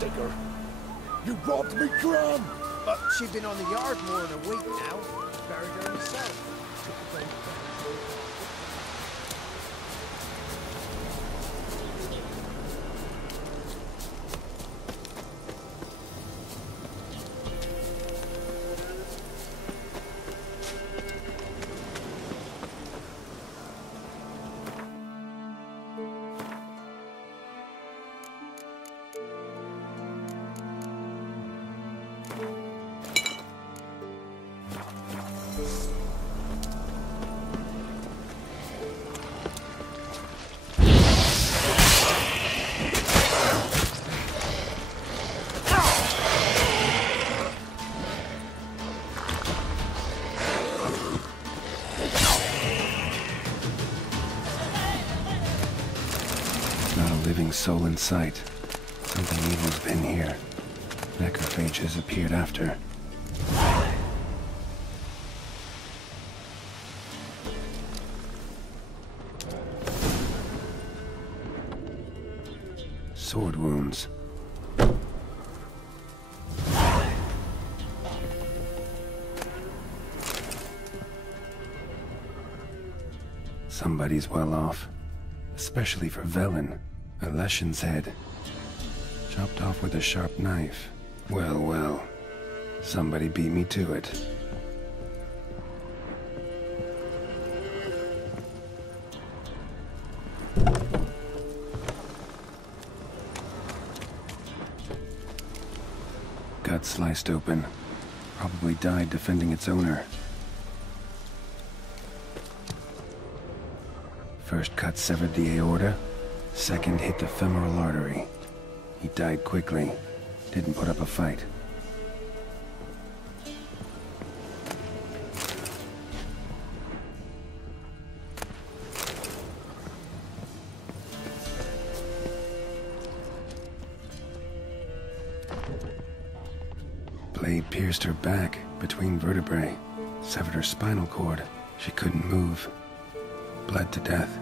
digger. You robbed me, Gran! She'd been on the yard more than a week now. Buried her himself. Soul in sight. Something evil's been here. Necrophage has appeared after. Sword wounds. Somebody's well off. Especially for Velen. A Leshen's head. Chopped off with a sharp knife. Well, well. Somebody beat me to it. Gut sliced open. Probably died defending its owner. First cut severed the aorta. Second hit the femoral artery. He died quickly. Didn't put up a fight. Blade pierced her back, between vertebrae. Severed her spinal cord. She couldn't move. Bled to death.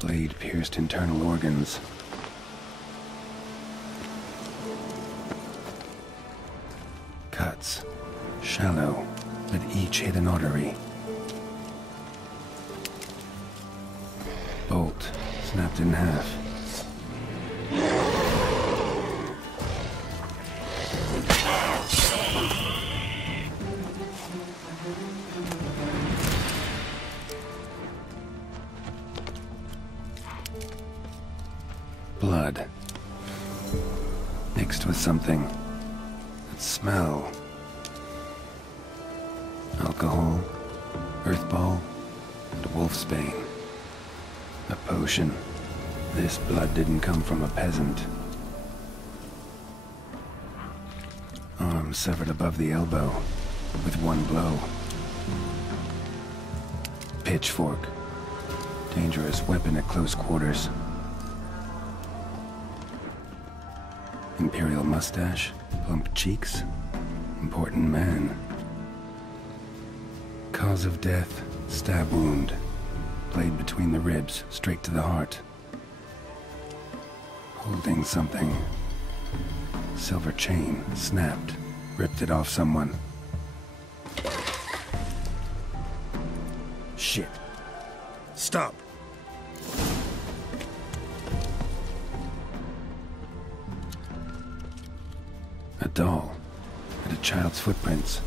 Blade pierced internal organs. Cuts. Shallow, but each hit an artery. Bolt snapped in half. Blood. Mixed with something. That smell. Alcohol, earthball, and wolfsbane. A potion. This blood didn't come from a peasant. Arm severed above the elbow, with one blow. Pitchfork. Dangerous weapon at close quarters. Imperial mustache, plump cheeks, important man. Cause of death, stab wound. Blade between the ribs, straight to the heart. Holding something. Silver chain, snapped, ripped it off someone. Shit. Stop. A doll, and a child's footprints.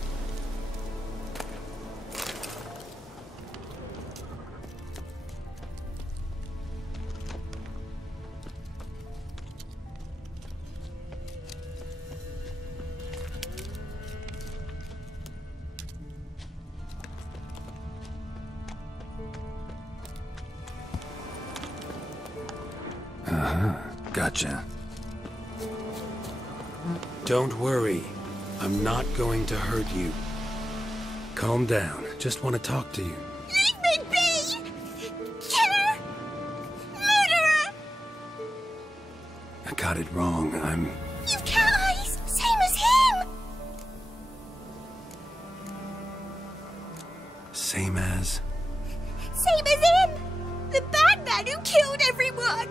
Gotcha. Don't worry. I'm not going to hurt you. Calm down. Just want to talk to you. Leave me be! Killer! Murderer! I got it wrong. You've cat eyes! Same as him! Same as... Same as him! The bad man who killed everyone!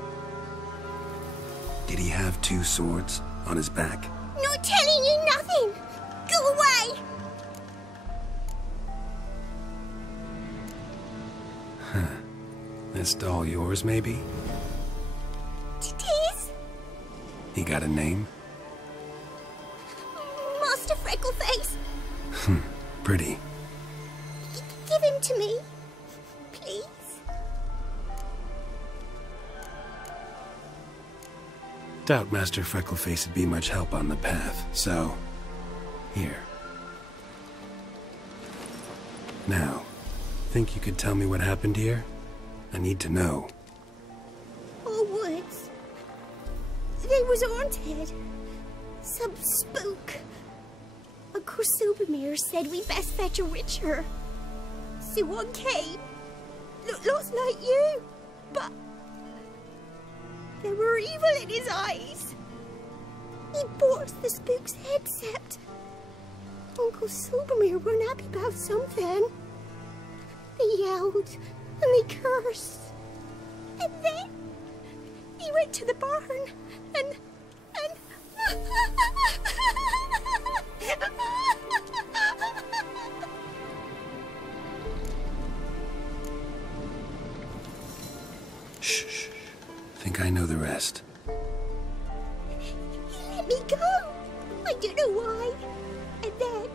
Did he have two swords on his back? Not telling you nothing! Go away! This doll yours, maybe? It is? He got a name? Master Freckleface. Pretty. Give him to me. Please. Doubt Master Freckleface would be much help on the path, so... Here. Now, think you could tell me what happened here? I need to know. Our woods. They was haunted. Some spook. Uncle Supermere said we best fetch a witcher. So one came. Looked lots like you, but... there were evil in his eyes. He bought the spook's headset. Uncle Silvermere weren't happy about something. They yelled and they cursed. And then he went to the barn and Shh. Think I know the rest. he let me go. I don't know why. And then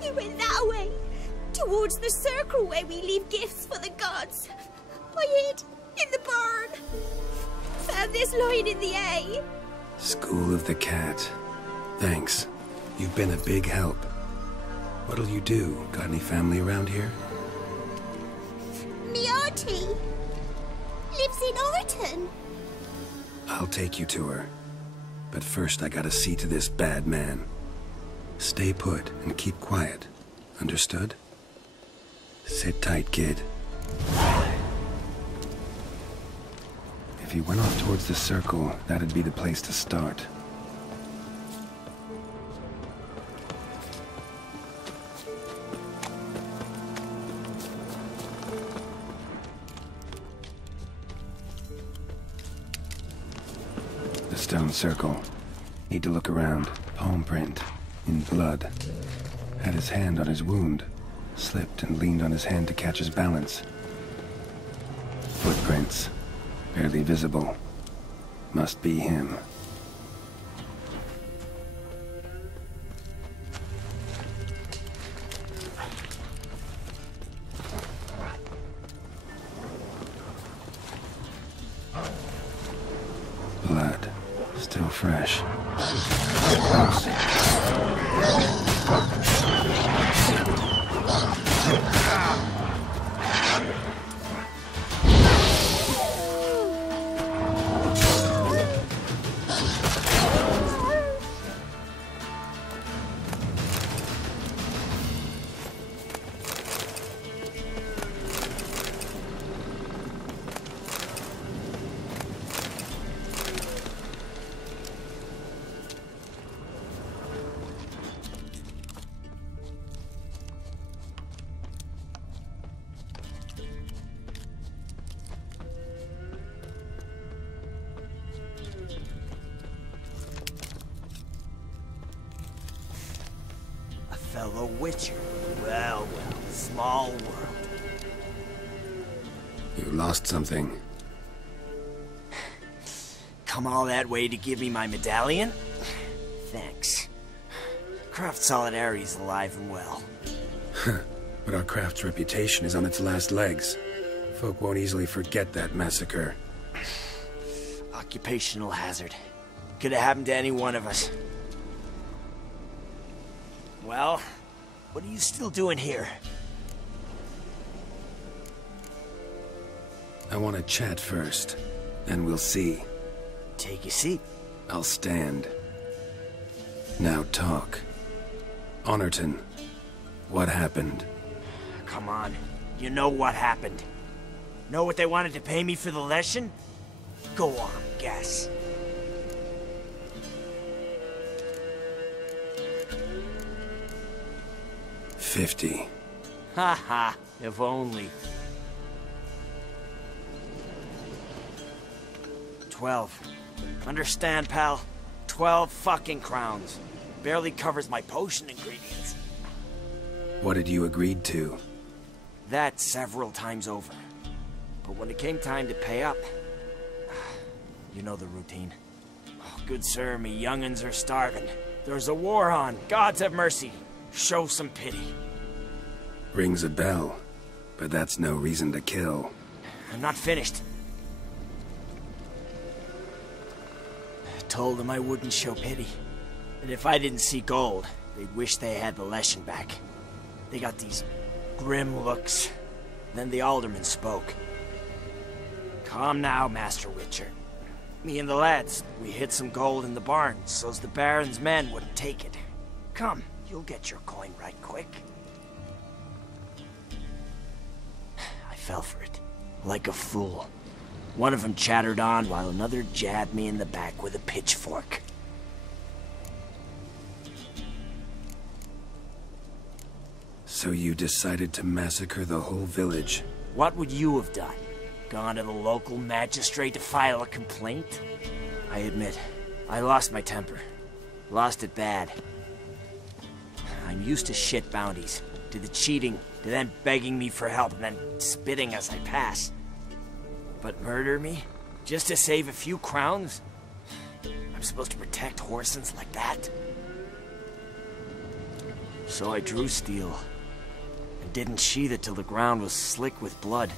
he went that way, towards the circle where we leave gifts for the gods. I hid in the barn. Found this lying in the hay. School of the Cat. Thanks. You've been a big help. What'll you do? Got any family around here? Me auntie lives in Orton. I'll take you to her. But first I gotta see to this bad man. Stay put and keep quiet. Understood? Sit tight, kid. If he went off towards the circle, that'd be the place to start. The stone circle. Need to look around. Palm print. In blood. Had his hand on his wound. Slipped and leaned on his hand to catch his balance. Footprints. Barely visible. Must be him. Blood. Still fresh. Fellow Witcher. Well, small world. You lost something. Come all that way to give me my medallion? Thanks. Craft Solidarity's alive and well. But our craft's reputation is on its last legs. Folk won't easily forget that massacre. Occupational hazard. Could have happened to any one of us. Well, what are you still doing here? I want to chat first, then we'll see. Take your seat. I'll stand. Now talk. Honorton, what happened? Come on. You know what happened. Know what they wanted to pay me for the lesson? Go on, guess. $50. Ha ha, if only. 12. Understand, pal? 12 fucking crowns. Barely covers my potion ingredients. What had you agreed to? That several times over. But when it came time to pay up, you know the routine. Oh, good sir, me young'uns are starving. There's a war on. Gods have mercy. Show some pity. Rings a bell, but that's no reason to kill. I'm not finished. I told them I wouldn't show pity. And if I didn't see gold, they'd wish they had the lesson back. They got these grim looks. Then the alderman spoke. Calm now, Master Witcher. Me and the lads, we hid some gold in the barn, so's the Baron's men wouldn't take it. Come, you'll get your coin right quick. I fell for it, like a fool. One of them chattered on while another jabbed me in the back with a pitchfork. So you decided to massacre the whole village? What would you have done? Gone to the local magistrate to file a complaint? I admit, I lost my temper. Lost it bad. I'm used to shit bounties, to the cheating, to them begging me for help and then spitting as I pass. But murder me? Just to save a few crowns? I'm supposed to protect Whoresons like that? So I drew steel, and didn't sheathe it till the ground was slick with blood.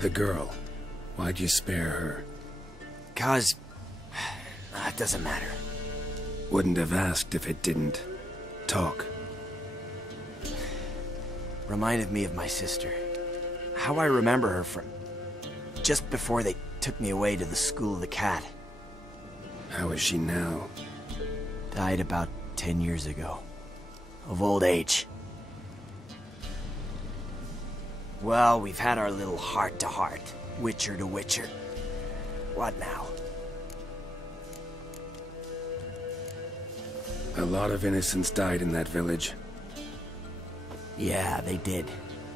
The girl, why'd you spare her? 'Cause... it doesn't matter. Wouldn't have asked if it didn't. Talk. Reminded me of my sister. How I remember her from... just before they took me away to the School of the Cat. How is she now? Died about 10 years ago. Of old age. Well, we've had our little heart-to-heart. Witcher to Witcher. What now? A lot of innocents died in that village. Yeah, they did.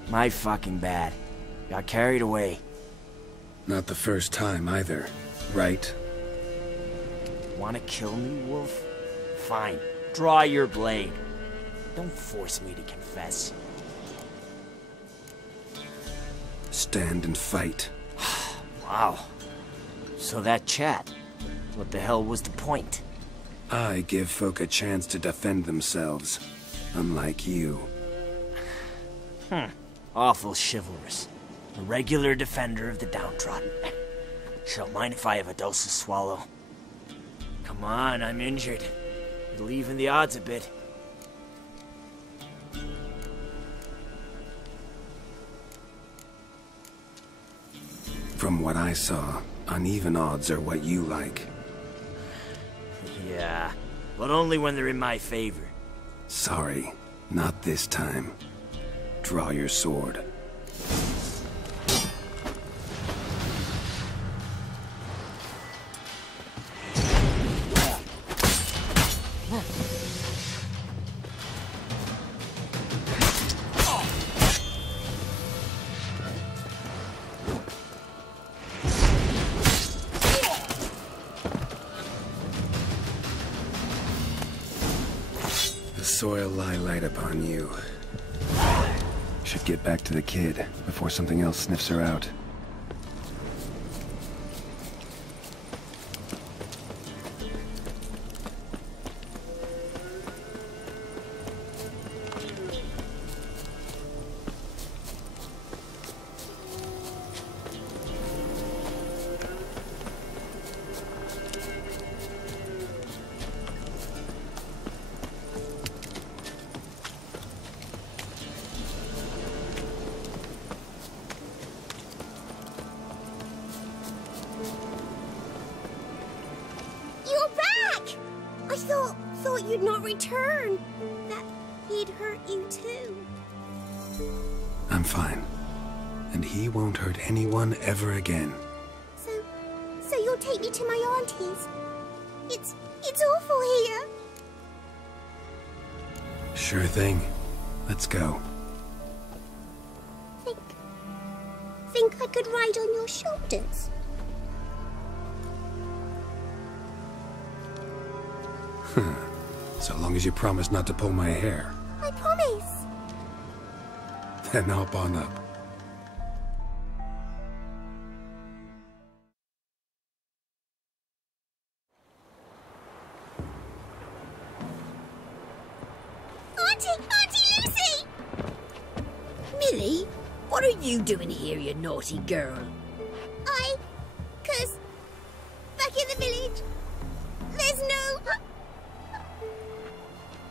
My fucking bad. Got carried away. Not the first time either, right? Wanna kill me, Wolf? Fine. Draw your blade. Don't force me to confess. Stand and fight. Wow. So that chat, what the hell was the point? I give folk a chance to defend themselves, unlike you. Awful chivalrous. A regular defender of the downtrodden. So mind if I have a dose of swallow? Come on, I'm injured. It'll even the odds a bit. From what I saw, uneven odds are what you like. Yeah, but only when they're in my favor. Sorry, not this time. Draw your sword. The soil lie light upon you. Should get back to the kid before something else sniffs her out. I thought you'd not return. That he'd hurt you too. I'm fine. And he won't hurt anyone ever again. So you'll take me to my auntie's? It's awful here. Sure thing. Let's go. Think I could ride on your shoulders? So long as you promise not to pull my hair. I promise. Then hop on up. Auntie Lucy! Millie, what are you doing here, you naughty girl? 'Cause back in the village, there's no...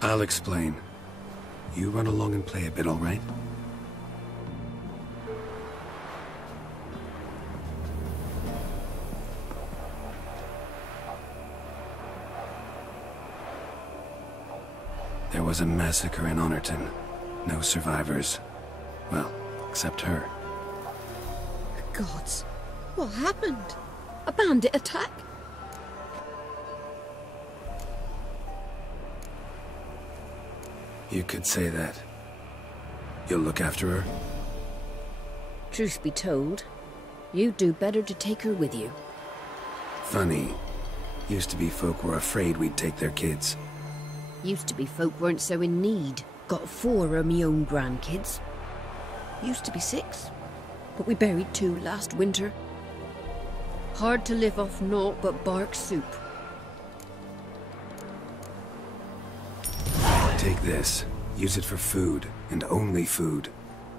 I'll explain. You run along and play a bit, all right? There was a massacre in Honorton. No survivors. Well, except her. Gods, what happened? A bandit attack? You could say that. You'll look after her? Truth be told, you'd do better to take her with you. Funny. Used to be folk were afraid we'd take their kids. Used to be folk weren't so in need. Got 4 of me own grandkids. Used to be 6, but we buried 2 last winter. Hard to live off naught but bark soup. Take this. Use it for food, and only food.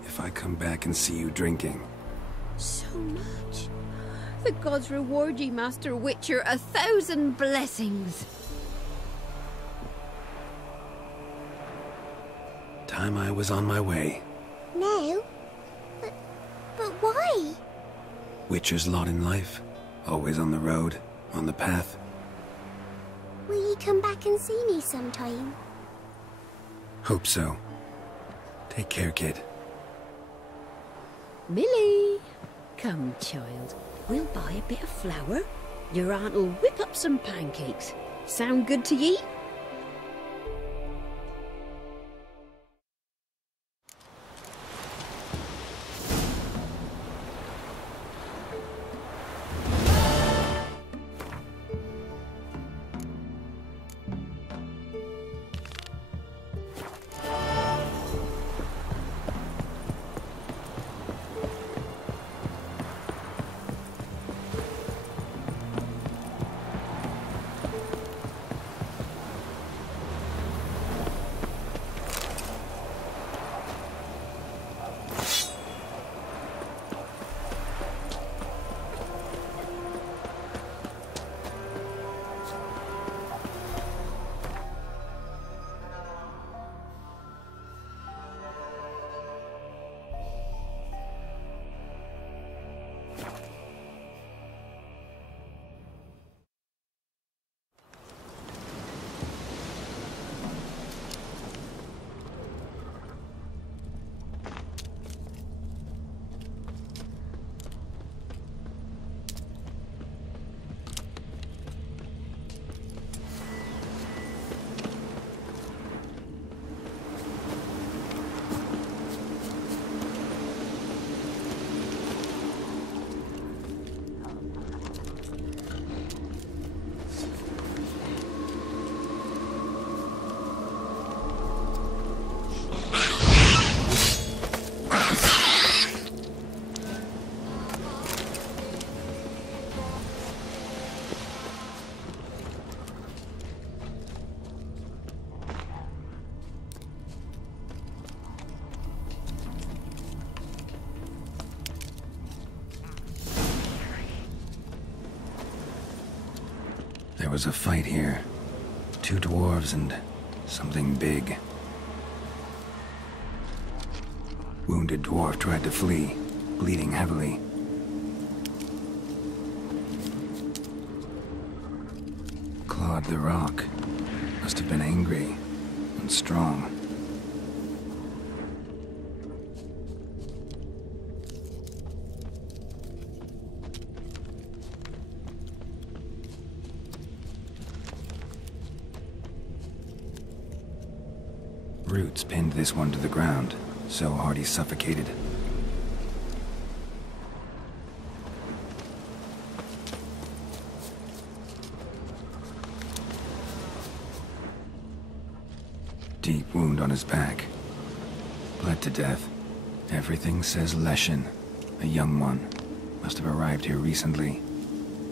If I come back and see you drinking. So much. The gods reward ye, Master Witcher, 1,000 blessings. Time I was on my way. No? But why? Witcher's lot in life. Always on the road, on the path. Will you come back and see me sometime? Hope so. Take care, kid. Millie! Come, child. We'll buy a bit of flour. Your aunt'll whip up some pancakes. Sound good to ye? There was a fight here. 2 dwarves and something big. Wounded dwarf tried to flee, bleeding heavily. Clawed the rock. Must have been angry and strong. Roots pinned this one to the ground, so hard he suffocated. Deep wound on his back. Bled to death. Everything says Leshen, a young one. Must have arrived here recently.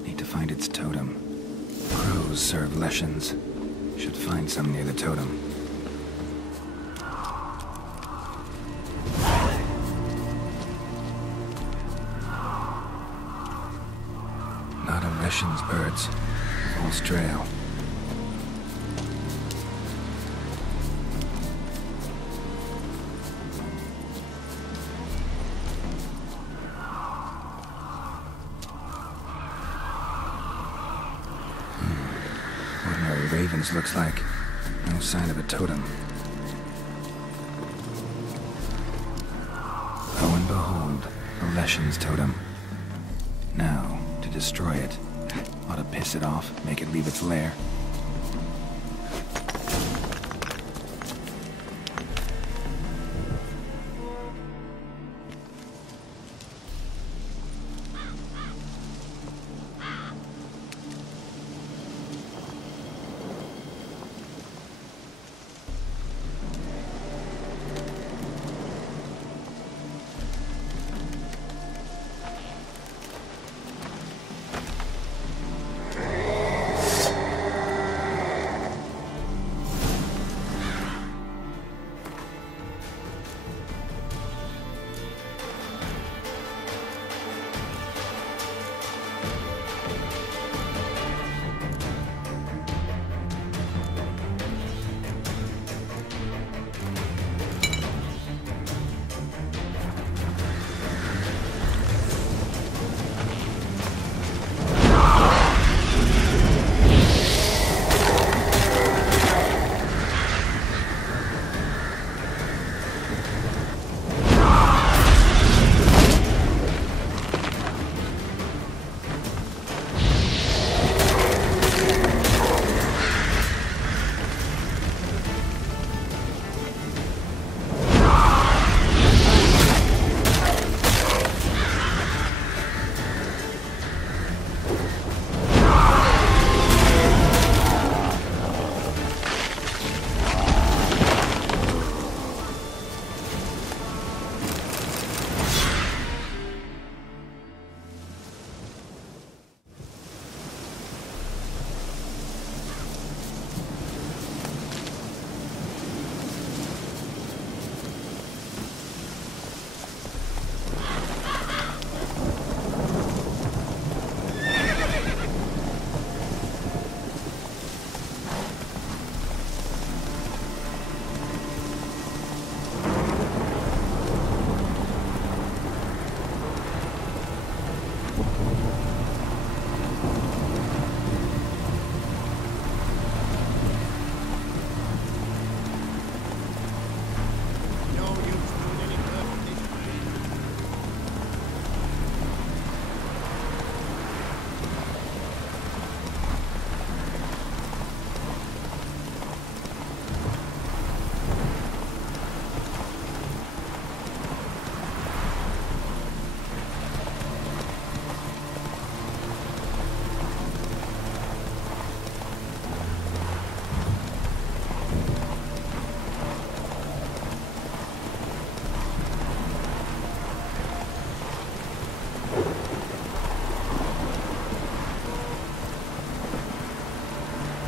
Need to find its totem. Crows serve Leshens. Should find some near the totem. Not a Leshen's birds. False trail. Ordinary ravens looks like. No sign of a totem. Lo and behold, a Leshen's totem. Now, to destroy it. Ought to piss it off, make it leave its lair.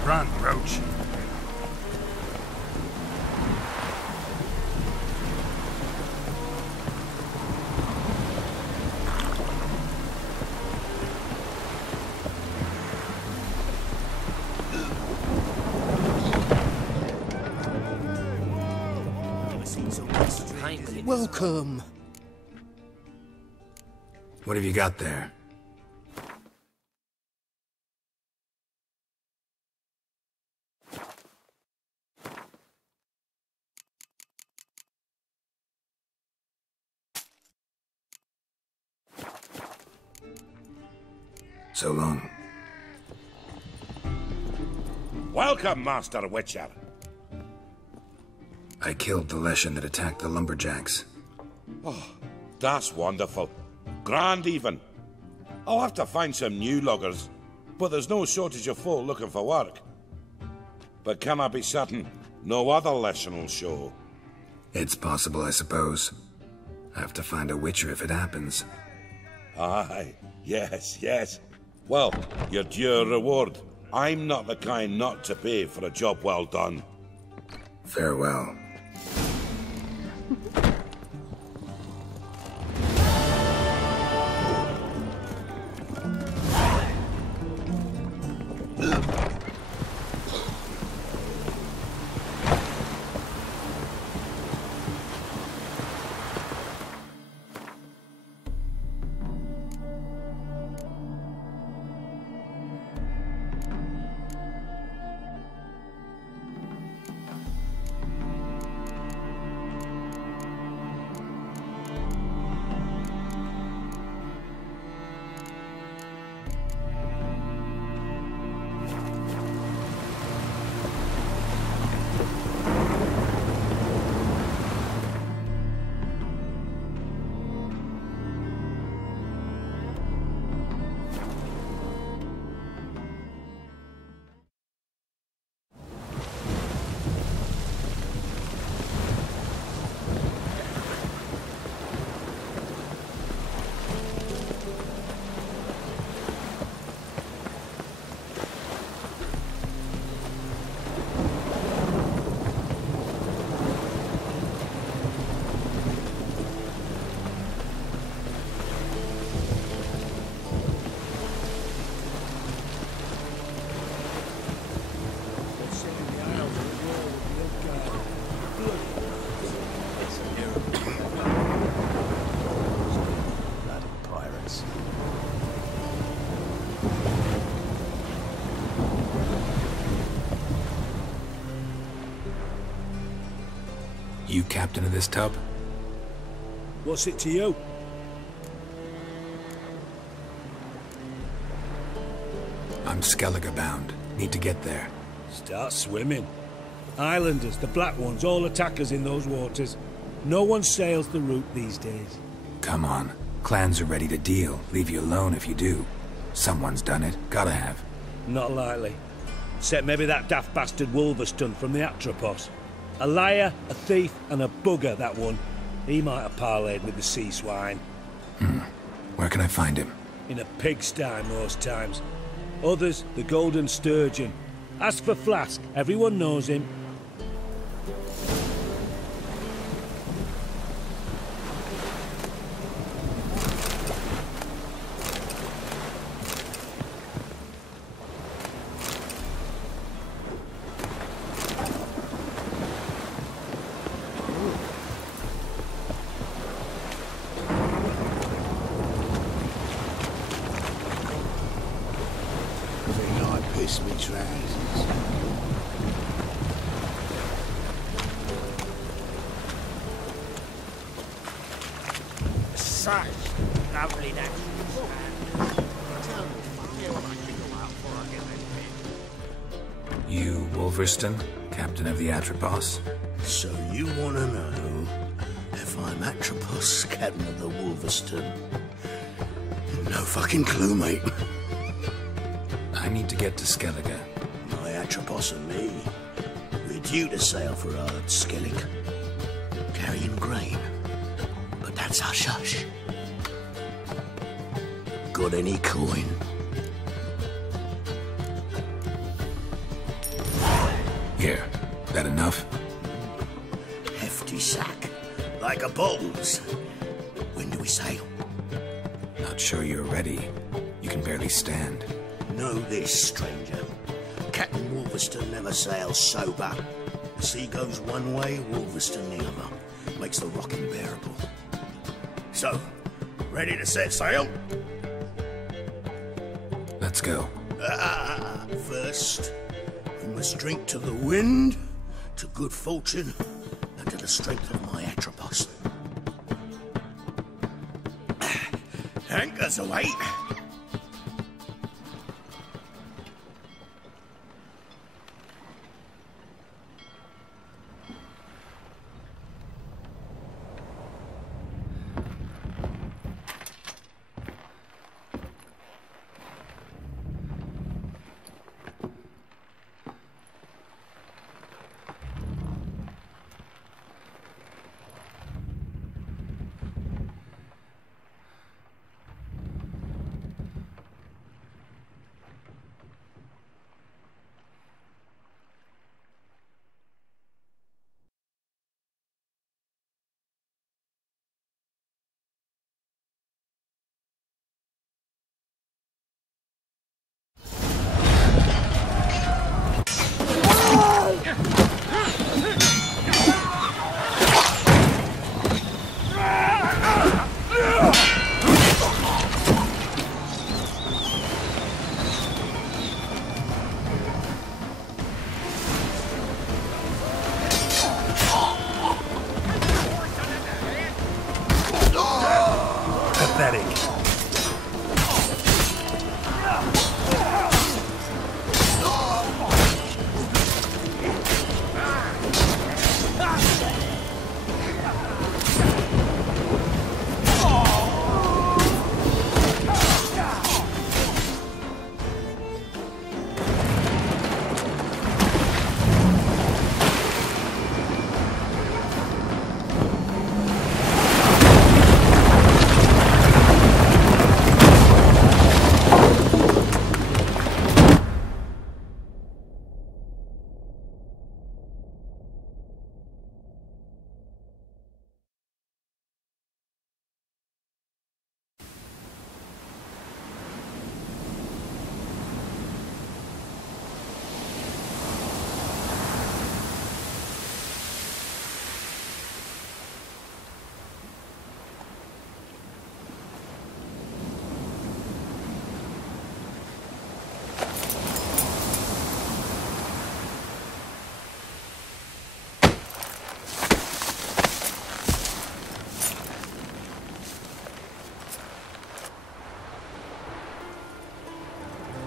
Run, Roach. Welcome. What have you got there? So long. Welcome, Master Witcher. I killed the Leshen that attacked the lumberjacks. Oh, that's wonderful. Grand, even. I'll have to find some new loggers, but there's no shortage of folk looking for work. But can I be certain no other Leshen will show? It's possible, I suppose. I have to find a Witcher if it happens. Aye, yes, yes. Well, you're due a reward. I'm not the kind not to pay for a job well done. Farewell. You captain of this tub? What's it to you? I'm Skellige bound. Need to get there. Start swimming. Islanders, the black ones, all attackers in those waters. No one sails the route these days. Come on. Clans are ready to deal. Leave you alone if you do. Someone's done it. Gotta have. Not likely. Except maybe that daft bastard Wolverston from the Atropos. A liar, a thief, and a bugger, that one. He might have parlayed with the sea swine. Where can I find him? In a pigsty most times. Others, the Golden Sturgeon. Ask for Flask. Everyone knows him. Me trousers. Such lovely natural. You, Wolverston, captain of the Atropos? So you want to know if I'm Atropos, captain of the Wolverston? No fucking clue, mate. I need to get to Skellige. My Atropos and me, we're due to sail for Ard Skellig, carrying grain. But that's hush-hush. Got any coin? Here. That enough? Hefty sack, like a bull's. When do we sail? Not sure you're ready. You can barely stand. Know this, stranger. Captain Wolverston never sails sober. The sea goes one way, Wolverston the other. Makes the rocking bearable. So, ready to set sail? Let's go. First, we must drink to the wind, to good fortune, and to the strength of my Atropos. Anchors away!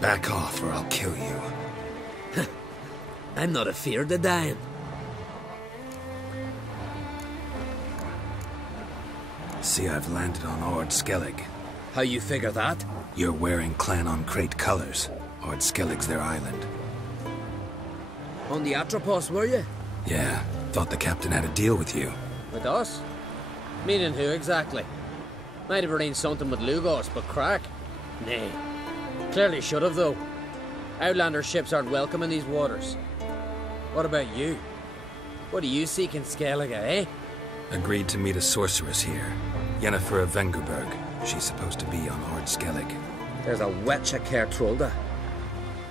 Back off or I'll kill you. I'm not afeard of dying. See, I've landed on Ord Skellig. How you figure that? You're wearing Clan on Crate colors. Ord Skellig's their island. On the Atropos, were you? Yeah, thought the captain had a deal with you. With us? Meaning who exactly? Might have arranged something with Lugos, but crack? Nay. Clearly should have, though. Outlander ships aren't welcome in these waters. What about you? What do you seek in Skellige, eh? Agreed to meet a sorceress here. Yennefer of Vengerberg. She's supposed to be on Ord Skellig. There's a witch at Kertrolda.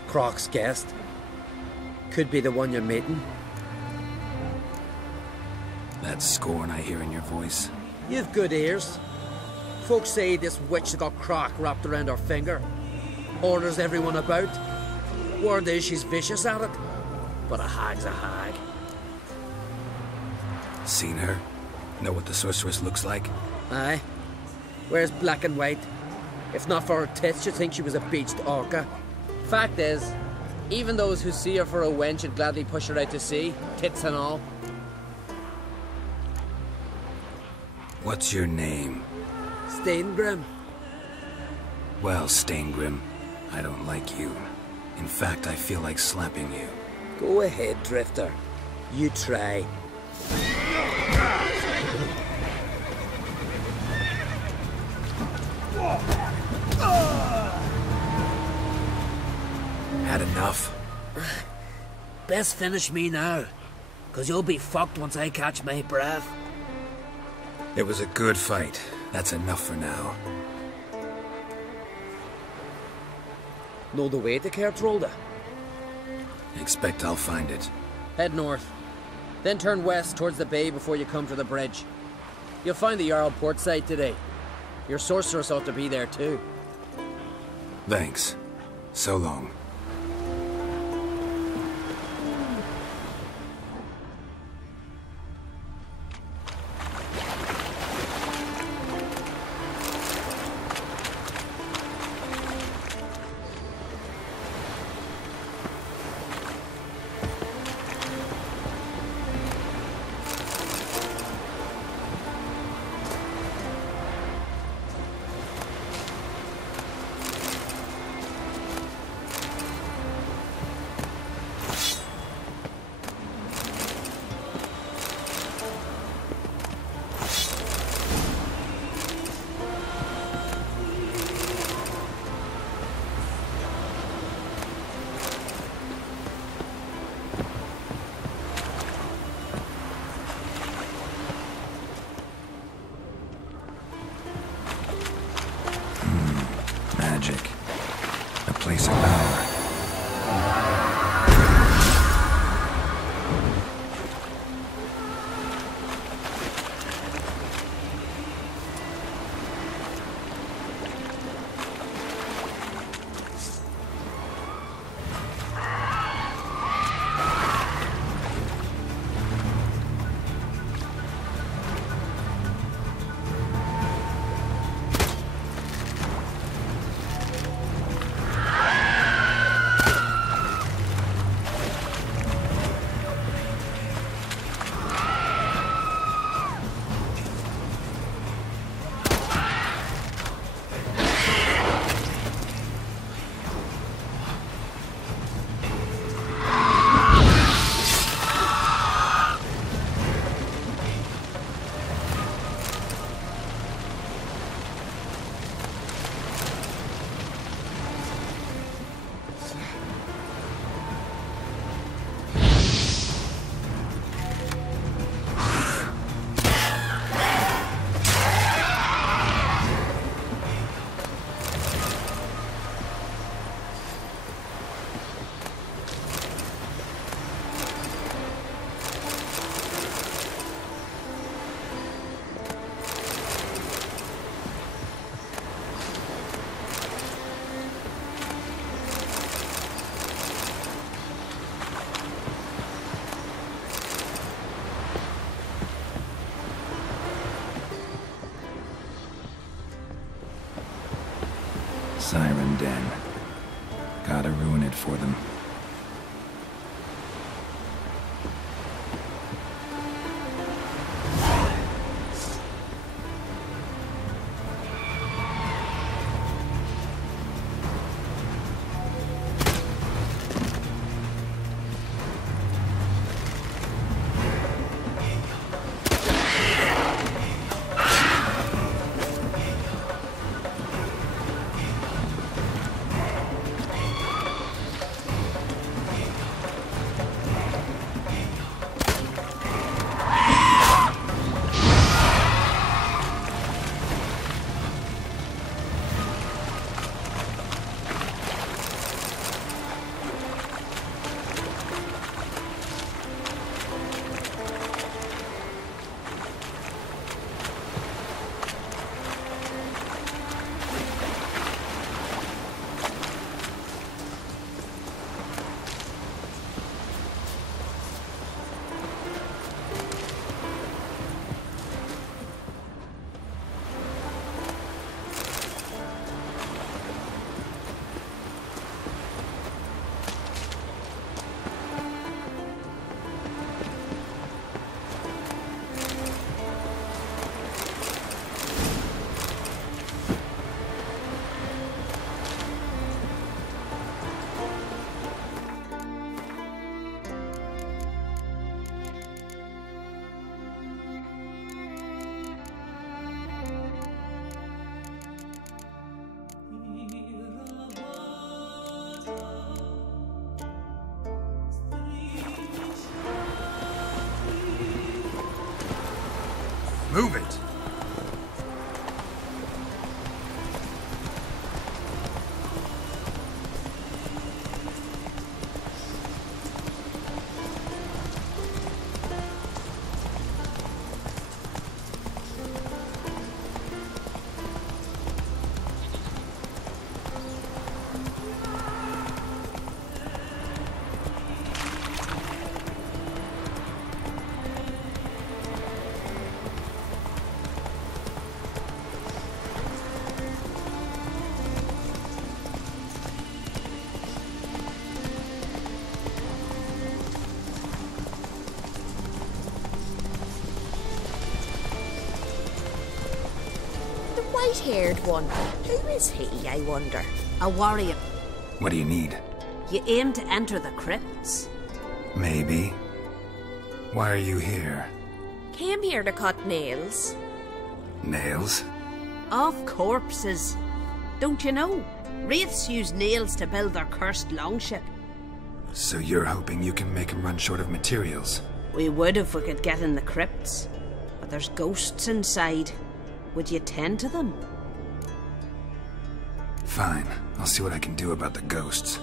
Croc's guest. Could be the one you're meeting. That scorn I hear in your voice. You've good ears. Folks say this witch got Croc wrapped around her finger. Orders everyone about. Word is she's vicious at it. But a hag's a hag. Seen her? Know what the sorceress looks like? Aye. Wears black and white. If not for her tits, you'd think she was a beached orca. Fact is, even those who see her for a wench would gladly push her out to sea, tits and all. What's your name? Steingrim. Well, Steingrim, I don't like you. In fact, I feel like slapping you. Go ahead, Drifter. You try. Had enough? Best finish me now, 'cause you'll be fucked once I catch my breath. It was a good fight. That's enough for now. Know the way to Kertrolda? Expect I'll find it. Head north, then turn west towards the bay before you come to the bridge. You'll find the Jarl port site today. Your sorceress ought to be there too. Thanks. So long. Magic. A place of power. Siren Den. for them. Move it! White-haired one. Who is he, I wonder? A warrior. What do you need? You aim to enter the crypts? Maybe. Why are you here? Came here to cut nails. Nails? Off corpses. Don't you know? Wraiths use nails to build their cursed longship. So you're hoping you can make them run short of materials? We would if we could get in the crypts. But there's ghosts inside. Would you tend to them? Fine. I'll see what I can do about the ghosts.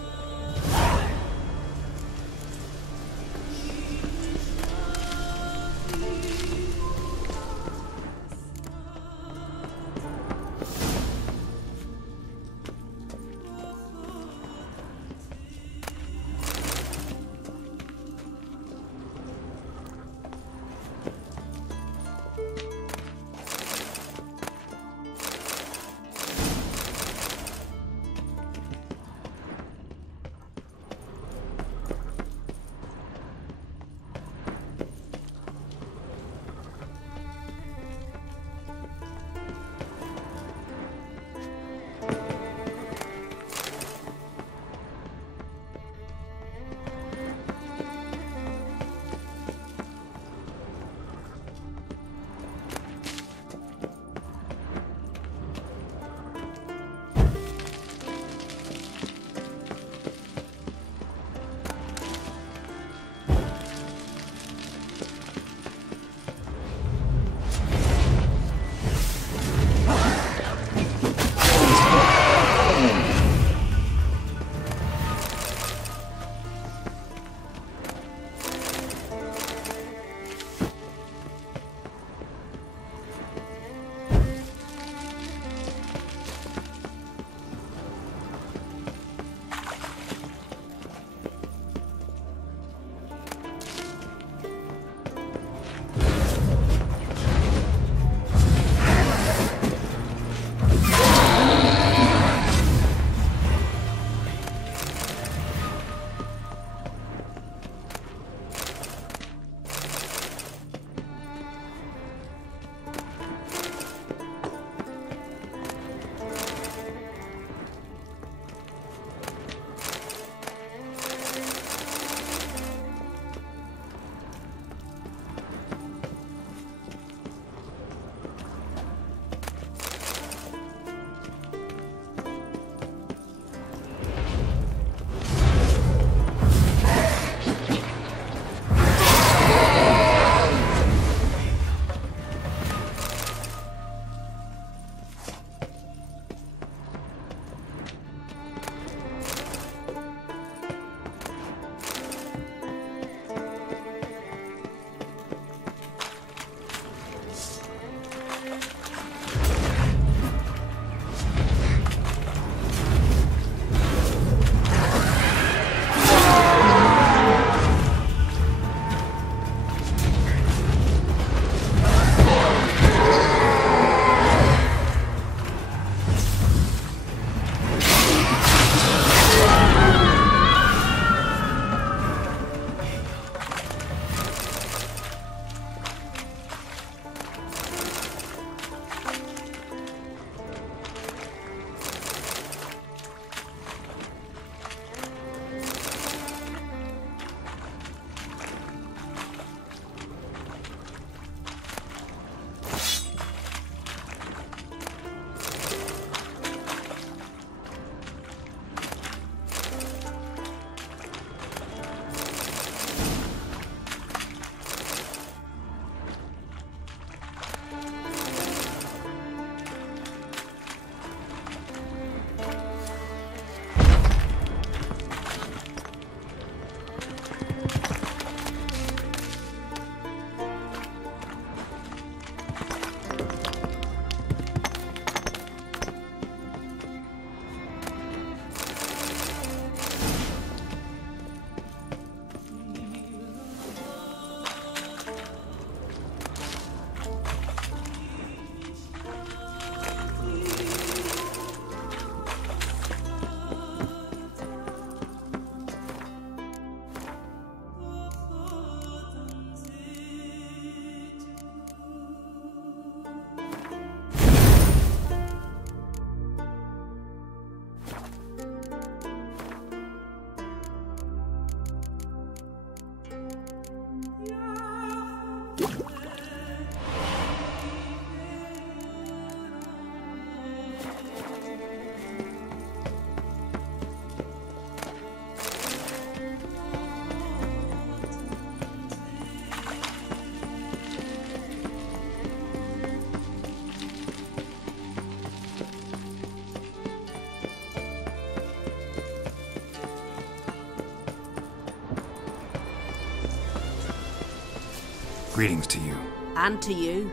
Greetings to you. And to you.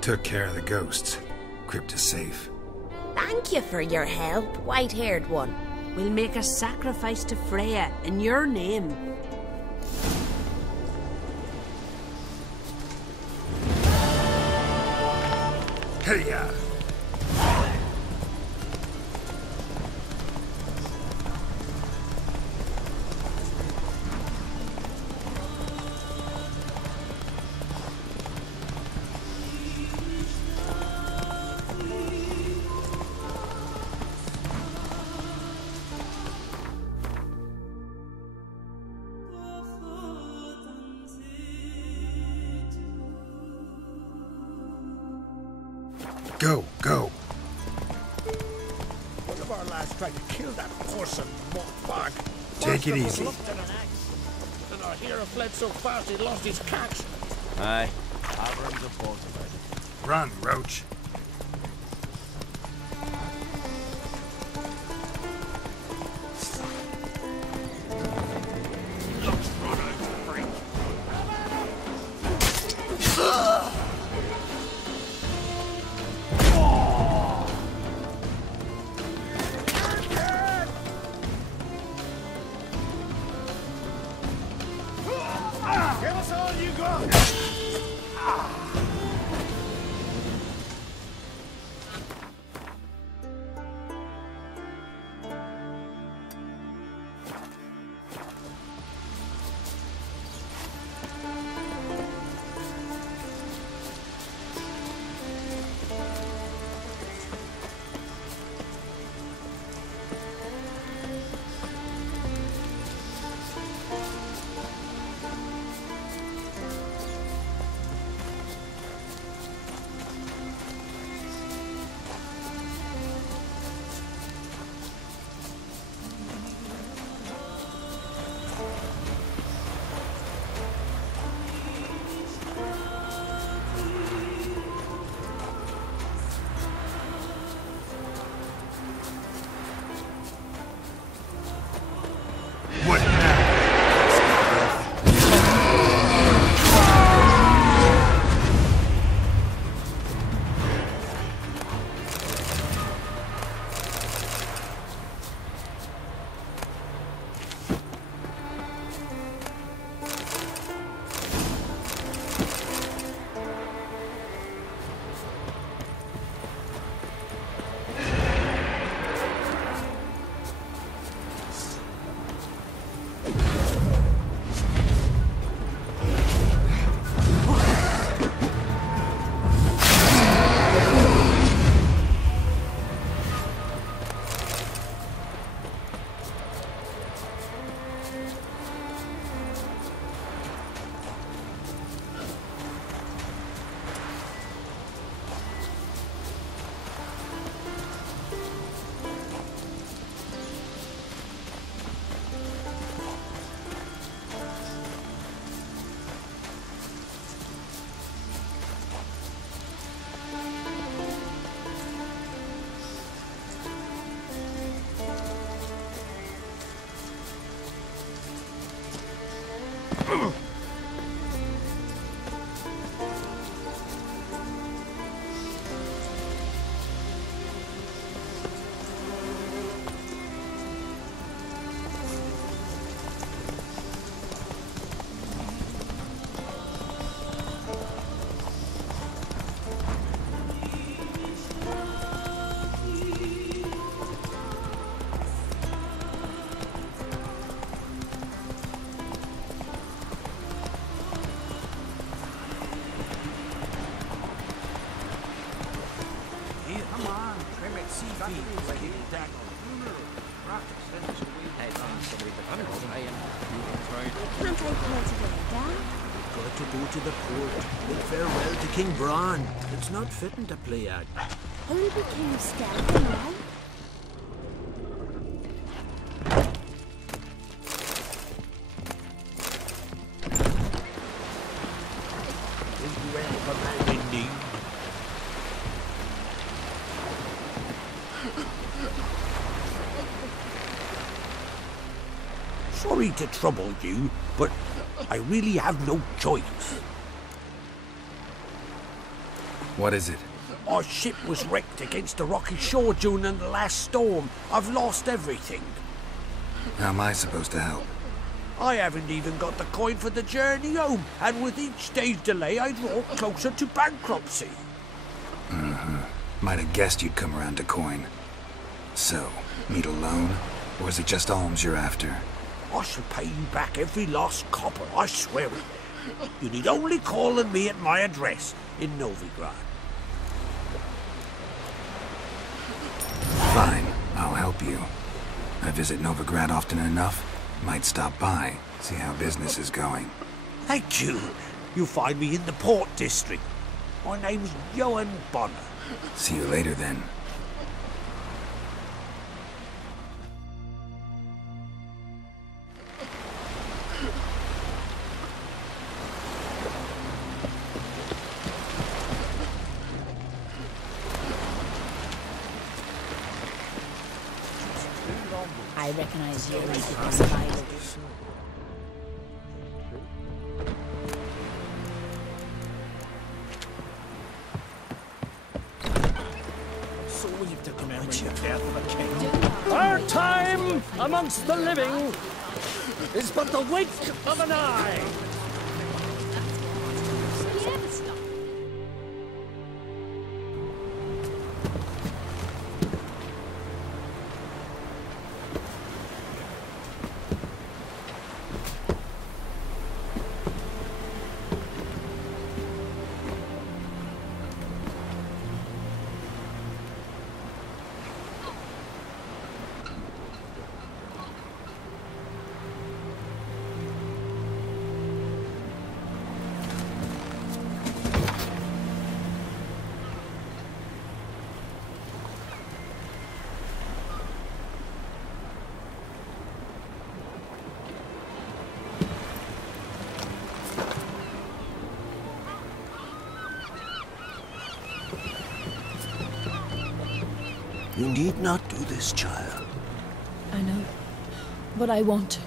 Took care of the ghosts. Crypt is safe. Thank you for your help, white-haired one. We'll make a sacrifice to Freya in your name. Hey-ya! Go, go. One of our lads tried to kill that horse and mockbag. Take it easy. And our hero fled so fast he lost his catch. Aye. Avram's a fault about it. Run, Roach. Give us all you got! What now? Got to go to the court. Bid farewell to King Bran. It's not fitting to play at. Only the king of Skellige, right? Well, for man in need. Sorry to trouble you, but I really have no choice. What is it? Our ship was wrecked against the rocky shore during the last storm. I've lost everything. How am I supposed to help? I haven't even got the coin for the journey home, and with each day's delay, I draw closer to bankruptcy. Might have guessed you'd come around to coin. So, need a loan? Or is it just alms you're after? I shall pay you back every last copper, I swear it. You need only call on me at my address in Novigrad. Fine, I'll help you. I visit Novigrad often enough. Might stop by, see how business is going. Thank you. You'll find me in the Port District. My name's Johan Bonner. See you later then. I recognize you as the spider. So we've to commemorate your death of a king. Our time amongst the living is but the wink of an eye. You need not do this, child. I know, but I want to.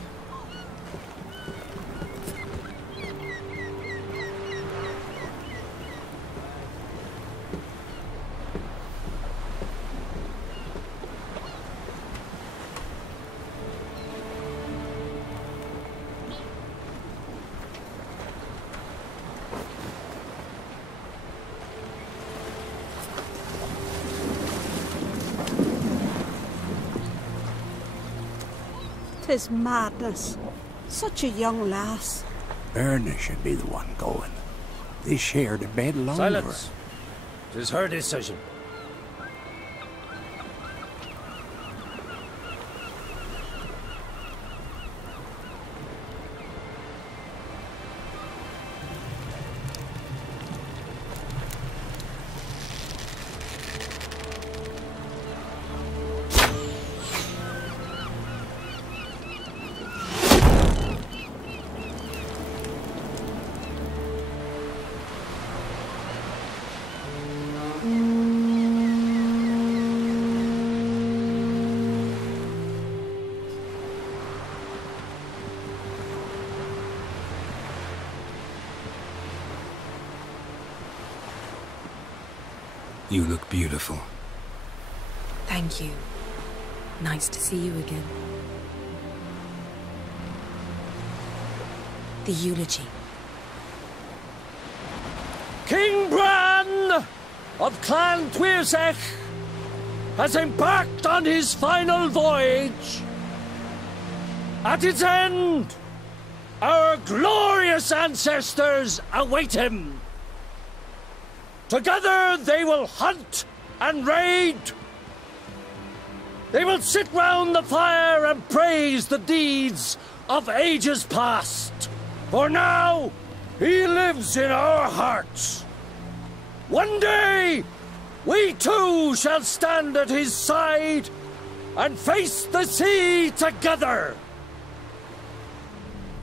Tis madness. Such a young lass. Erna should be the one going. They shared a bed longer. Silence. 'Tis her decision. You look beautiful. Thank you. Nice to see you again. The eulogy. King Bran of Clan Tuirsech has embarked on his final voyage. At its end, our glorious ancestors await him. Together they will hunt and raid. They will sit round the fire and praise the deeds of ages past. For now, he lives in our hearts. One day, we too shall stand at his side and face the sea together.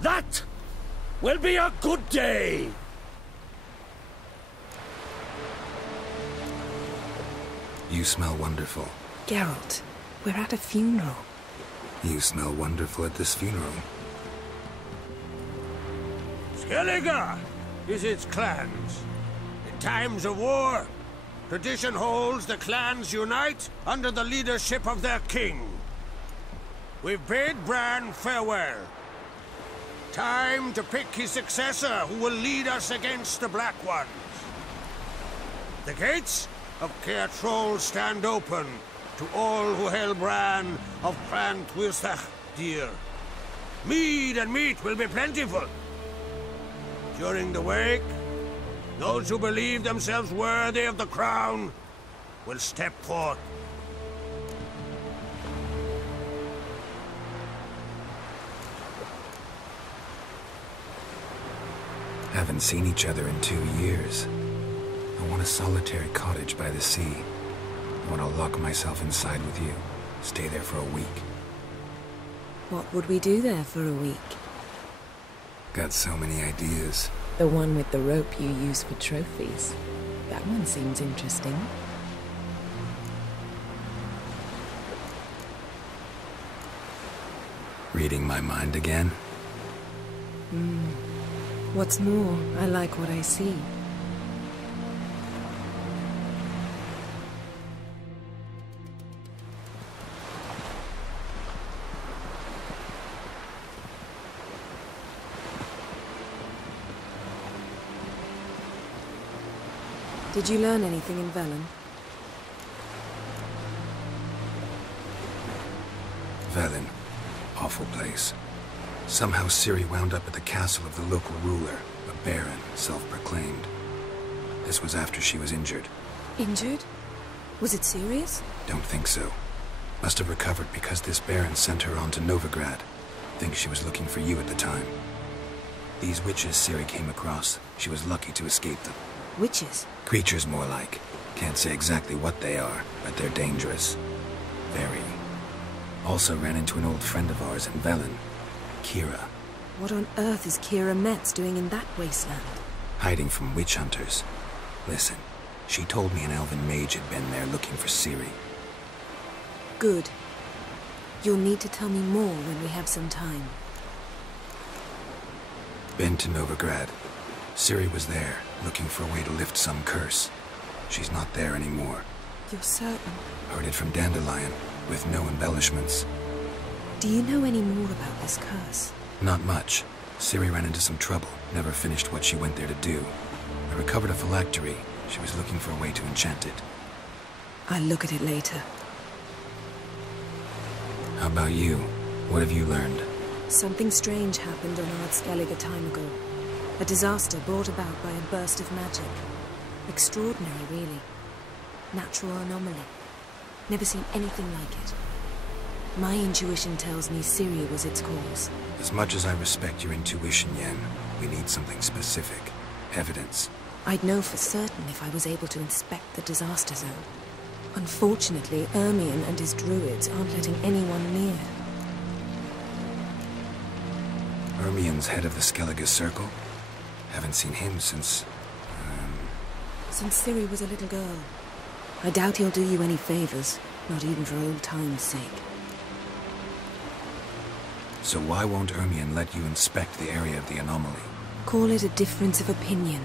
That will be a good day. You smell wonderful. Geralt, we're at a funeral. You smell wonderful at this funeral. Skellige is its clans. In times of war, tradition holds the clans unite under the leadership of their king. We've bid Bran farewell. Time to pick his successor who will lead us against the Black Ones. The gates of Caer Troll stand open to all who held Bran of Clan Tuirsach dear. Mead and meat will be plentiful. During the wake, those who believe themselves worthy of the crown will step forth. Haven't seen each other in 2 years. I want a solitary cottage by the sea. I want to lock myself inside with you. Stay there for a week. What would we do there for a week? Got so many ideas. The one with the rope you use for trophies. That one seems interesting. Reading my mind again? What's more, I like what I see. Did you learn anything in Velen? Velen. Awful place. Somehow Ciri wound up at the castle of the local ruler, a baron, self-proclaimed. This was after she was injured. Injured? Was it serious? Don't think so. Must have recovered because this baron sent her on to Novigrad. Think she was looking for you at the time. These witches Ciri came across, she was lucky to escape them. Witches? Creatures more like. Can't say exactly what they are, but they're dangerous. Very. Also ran into an old friend of ours in Velen. Kira. What on earth is Kira Metz doing in that wasteland? Hiding from witch hunters. Listen, she told me an elven mage had been there looking for Ciri. Good. You'll need to tell me more when we have some time. Been to Novigrad. Ciri was there, looking for a way to lift some curse. She's not there anymore. You're certain? Heard it from Dandelion, with no embellishments. Do you know any more about this curse? Not much. Ciri ran into some trouble, never finished what she went there to do. I recovered a phylactery. She was looking for a way to enchant it. I'll look at it later. How about you? What have you learned? Something strange happened on Ard Skellige a time ago. A disaster brought about by a burst of magic. Extraordinary, really. Natural anomaly. Never seen anything like it. My intuition tells me Ciri was its cause. As much as I respect your intuition, Yen, we need something specific. Evidence. I'd know for certain if I was able to inspect the disaster zone. Unfortunately, Ermion and his druids aren't letting anyone near. Ermion's head of the Skellige Circle? Haven't seen him since... Since Ciri was a little girl. I doubt he'll do you any favors, not even for old time's sake. So why won't Ermion let you inspect the area of the anomaly? Call it a difference of opinion.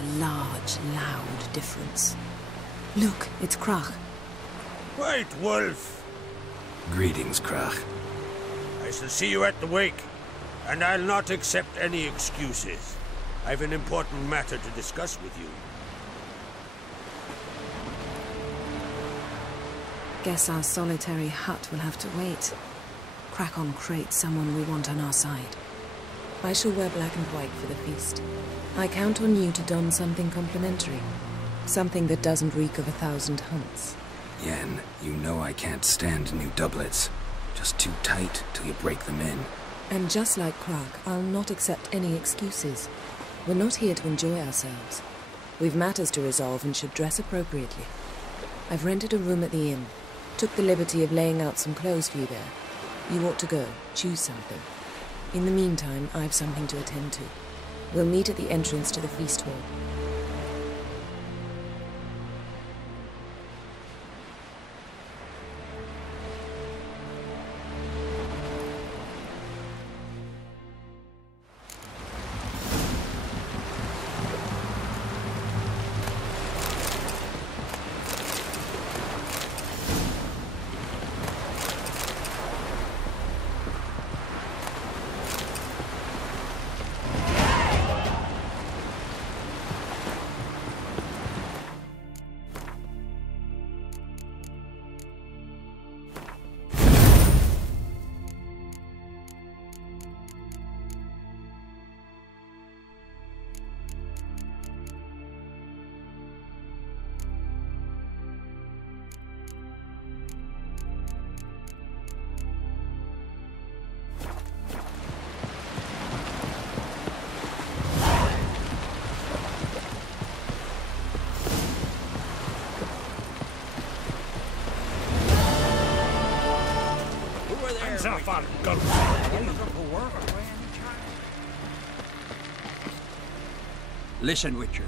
A large, loud difference. Look, it's Crach. White Wolf. Greetings, Crach. I shall see you at the wake, and I'll not accept any excuses. I've an important matter to discuss with you. Guess our solitary hut will have to wait. Crach Crate's someone we want on our side. I shall wear black and white for the feast. I count on you to don something complimentary. Something that doesn't reek of 1,000 hunts. Yen, you know I can't stand new doublets. Just too tight till you break them in. And just like Crach, I'll not accept any excuses. We're not here to enjoy ourselves. We've matters to resolve and should dress appropriately. I've rented a room at the inn. Took the liberty of laying out some clothes for you there. You ought to go. Choose something. In the meantime, I've something to attend to. We'll meet at the entrance to the feast hall. yourself on, go. Listen, Witcher.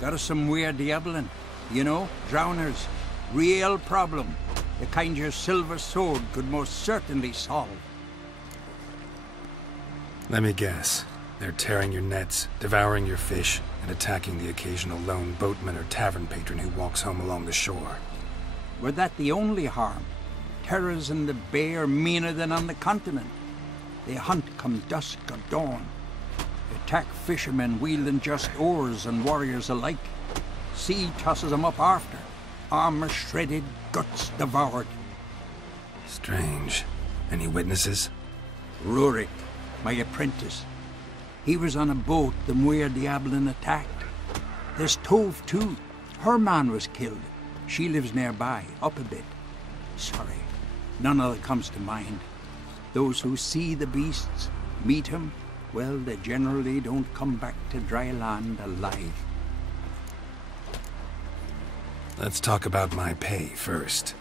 Got us some weird diabling. You know, drowners. Real problem. The kind your silver sword could most certainly solve. Let me guess. They're tearing your nets, devouring your fish, and attacking the occasional lone boatman or tavern patron who walks home along the shore. Were that the only harm? Terrors in the bay are meaner than on the continent. They hunt come dusk or dawn. Attack fishermen wielding just oars and warriors alike. Sea tosses them up after. Armor shredded, guts devoured. Strange. Any witnesses? Rurik, my apprentice. He was on a boat the Muir Diablin attacked. There's Tove, too. Her man was killed. She lives nearby, up a bit. Sorry, none of it comes to mind. Those who see the beasts, meet him, well, they generally don't come back to dry land alive. Let's talk about my pay first.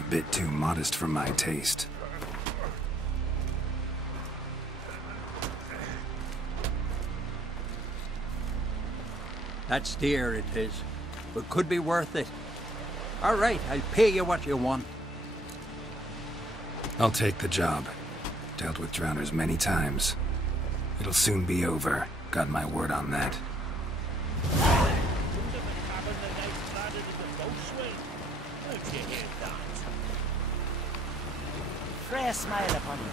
A bit too modest for my taste. That's dear, it is, but could be worth it. All right, I'll pay you what you want. I'll take the job. Dealt with drowners many times. It'll soon be over. Got my word on that. Freya smile upon you.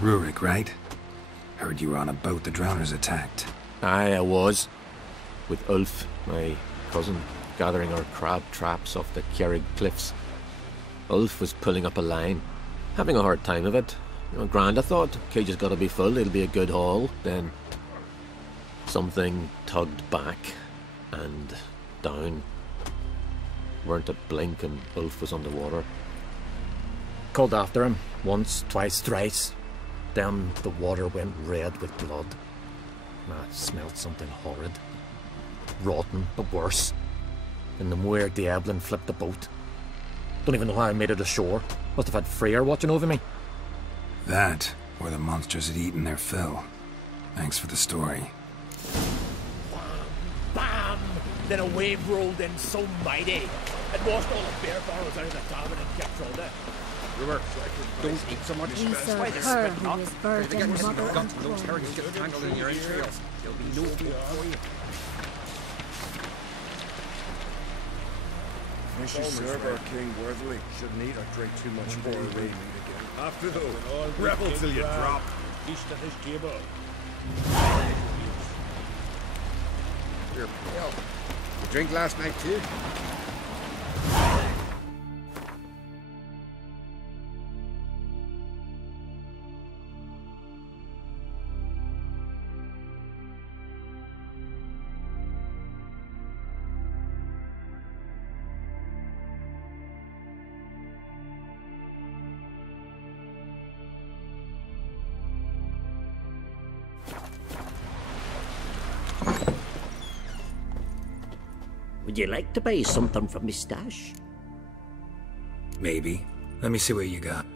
Rurik, right? Heard you were on a boat the drowners attacked. Aye, I was. With Ulf, my cousin, gathering our crab traps off the Kjerrig cliffs. Ulf was pulling up a line, having a hard time of it. You know, grand, I thought. Cage has got to be full, it'll be a good haul. Then something tugged back and down. Weren't a blink and Ulf was underwater. Called after him once, twice, thrice. Then the water went red with blood. I smelled something horrid. Rotten, but worse. And the Muir Diablin flipped the boat. Don't even know how I made it ashore. Must have had Freyr watching over me. That, or the monsters had eaten their fill. Thanks for the story. Bam! Then a wave rolled in so mighty. It washed all the bear barrels out of the tavern and kept through there. Rumor, don't eat so much. We serve her who is virgin mother and those herrings get tangled in your entrails. There'll be no food for you. We should serve our king worthily. Shouldn't eat or drink too much more of meat again. After though, rebel till you drop. Feast at his table. You're pale. You drink last night too? Would you like to buy something from my stash? Maybe. Let me see what you got.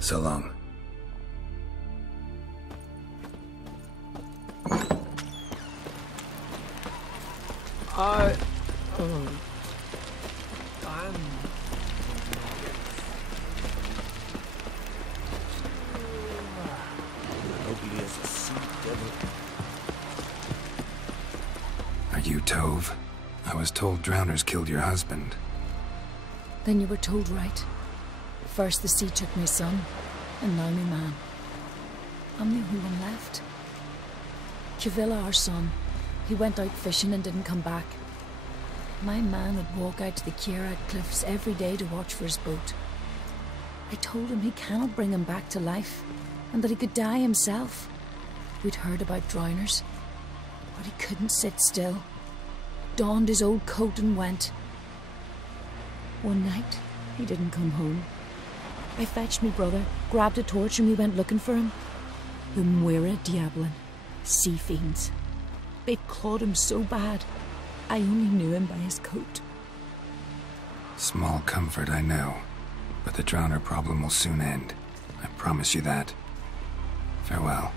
So long. Ugly as a sea devil. Are you Tove? I was told drowners killed your husband. Then you were told right. First the sea took my son, and now my man. I'm the only one left. Kjavilla, our son, he went out fishing and didn't come back. My man would walk out to the Kierad cliffs every day to watch for his boat. I told him he cannot bring him back to life, and that he could die himself. We'd heard about drowners, but he couldn't sit still. Donned his old coat and went. One night, he didn't come home. I fetched me brother, grabbed a torch, and we went looking for him. The Muira Diablin, sea fiends. They'd clawed him so bad, I only knew him by his coat. Small comfort, I know. But the drowner problem will soon end. I promise you that. Farewell.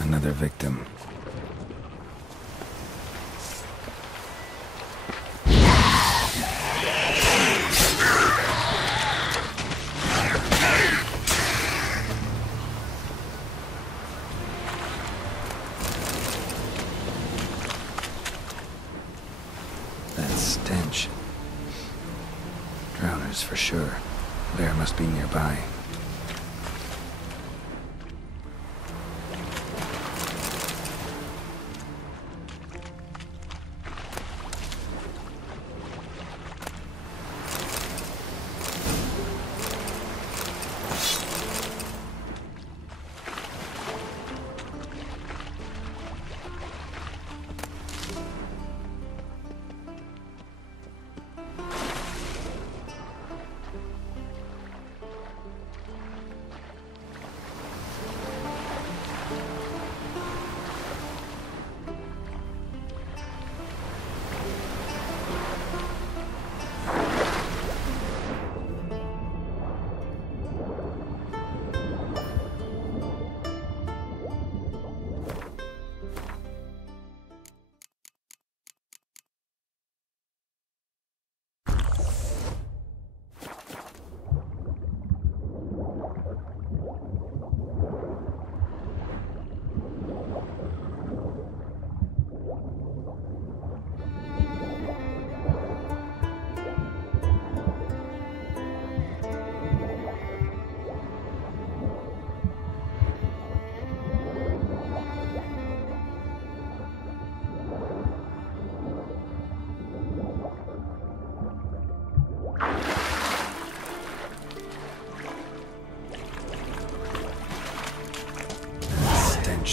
Another victim. That stench. Drowners for sure. Bear must be nearby.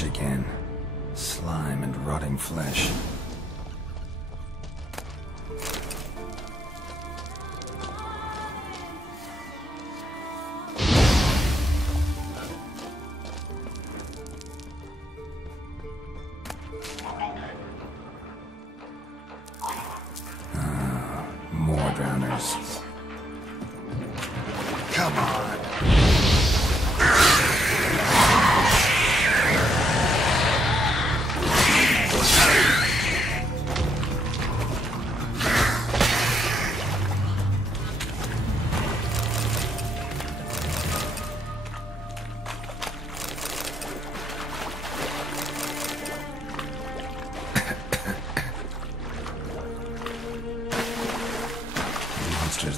Again. Slime and rotting flesh. More drowners. Come on.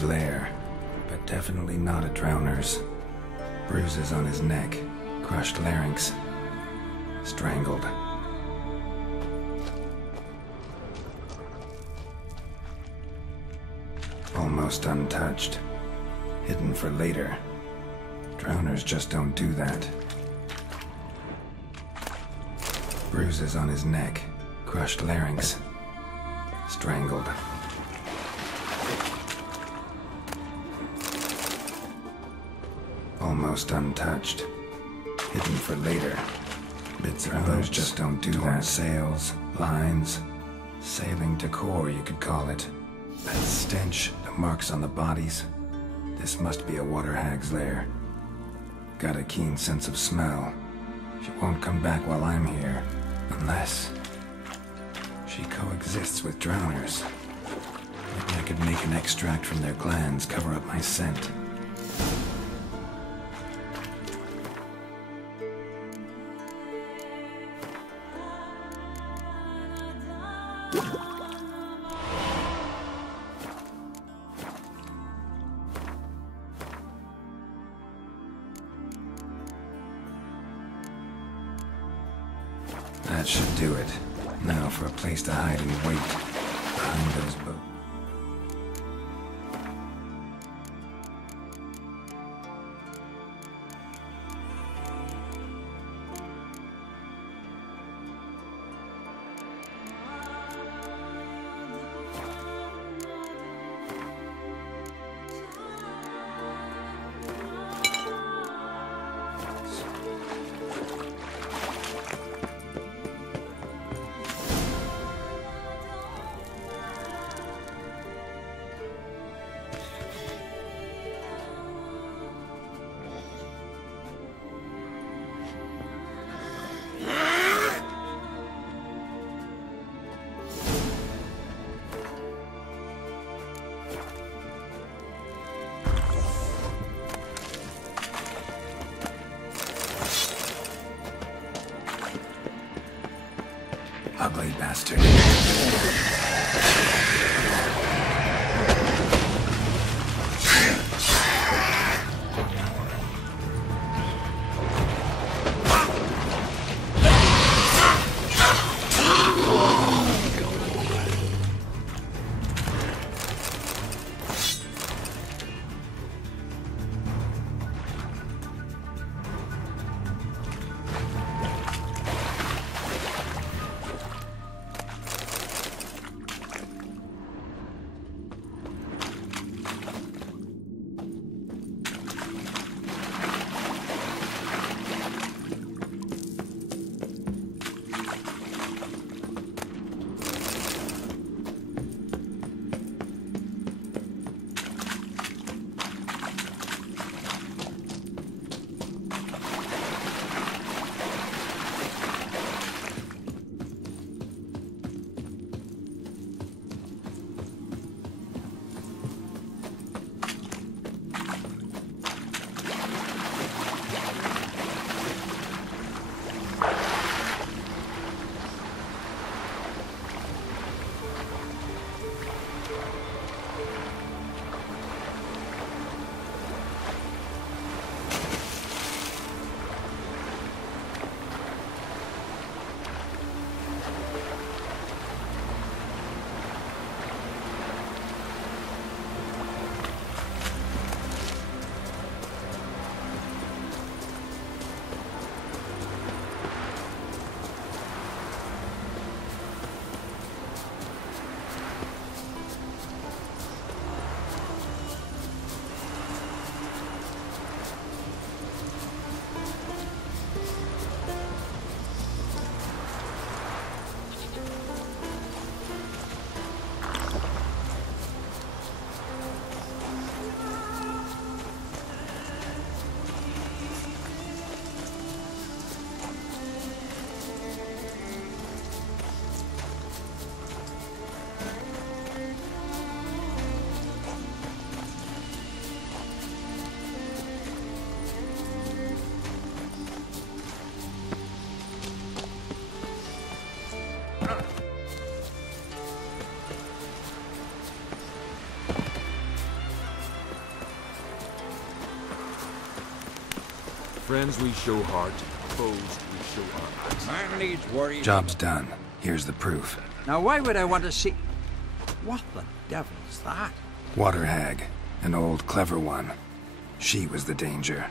Lair, but definitely not a drowner's. Bruises on his neck, crushed larynx, strangled. Almost untouched, hidden for later. Drowners just don't do that. Bruises on his neck, crushed larynx, strangled. almost untouched. Hidden for later. Bits of those just don't do that. Sails, lines, sailing decor, you could call it. That stench, the marks on the bodies. This must be a water hag's lair. Got a keen sense of smell. She won't come back while I'm here. Unless she coexists with drowners. Maybe I could make an extract from their glands cover up my scent. That should do it. Now for a place to hide and wait behind those boats. Ugly bastard. Friends we show heart, foes we show our eyes. Man needs worry. Job's done. Here's the proof. Now why would I want to see... What the devil's that? Water hag. An old clever one. She was the danger.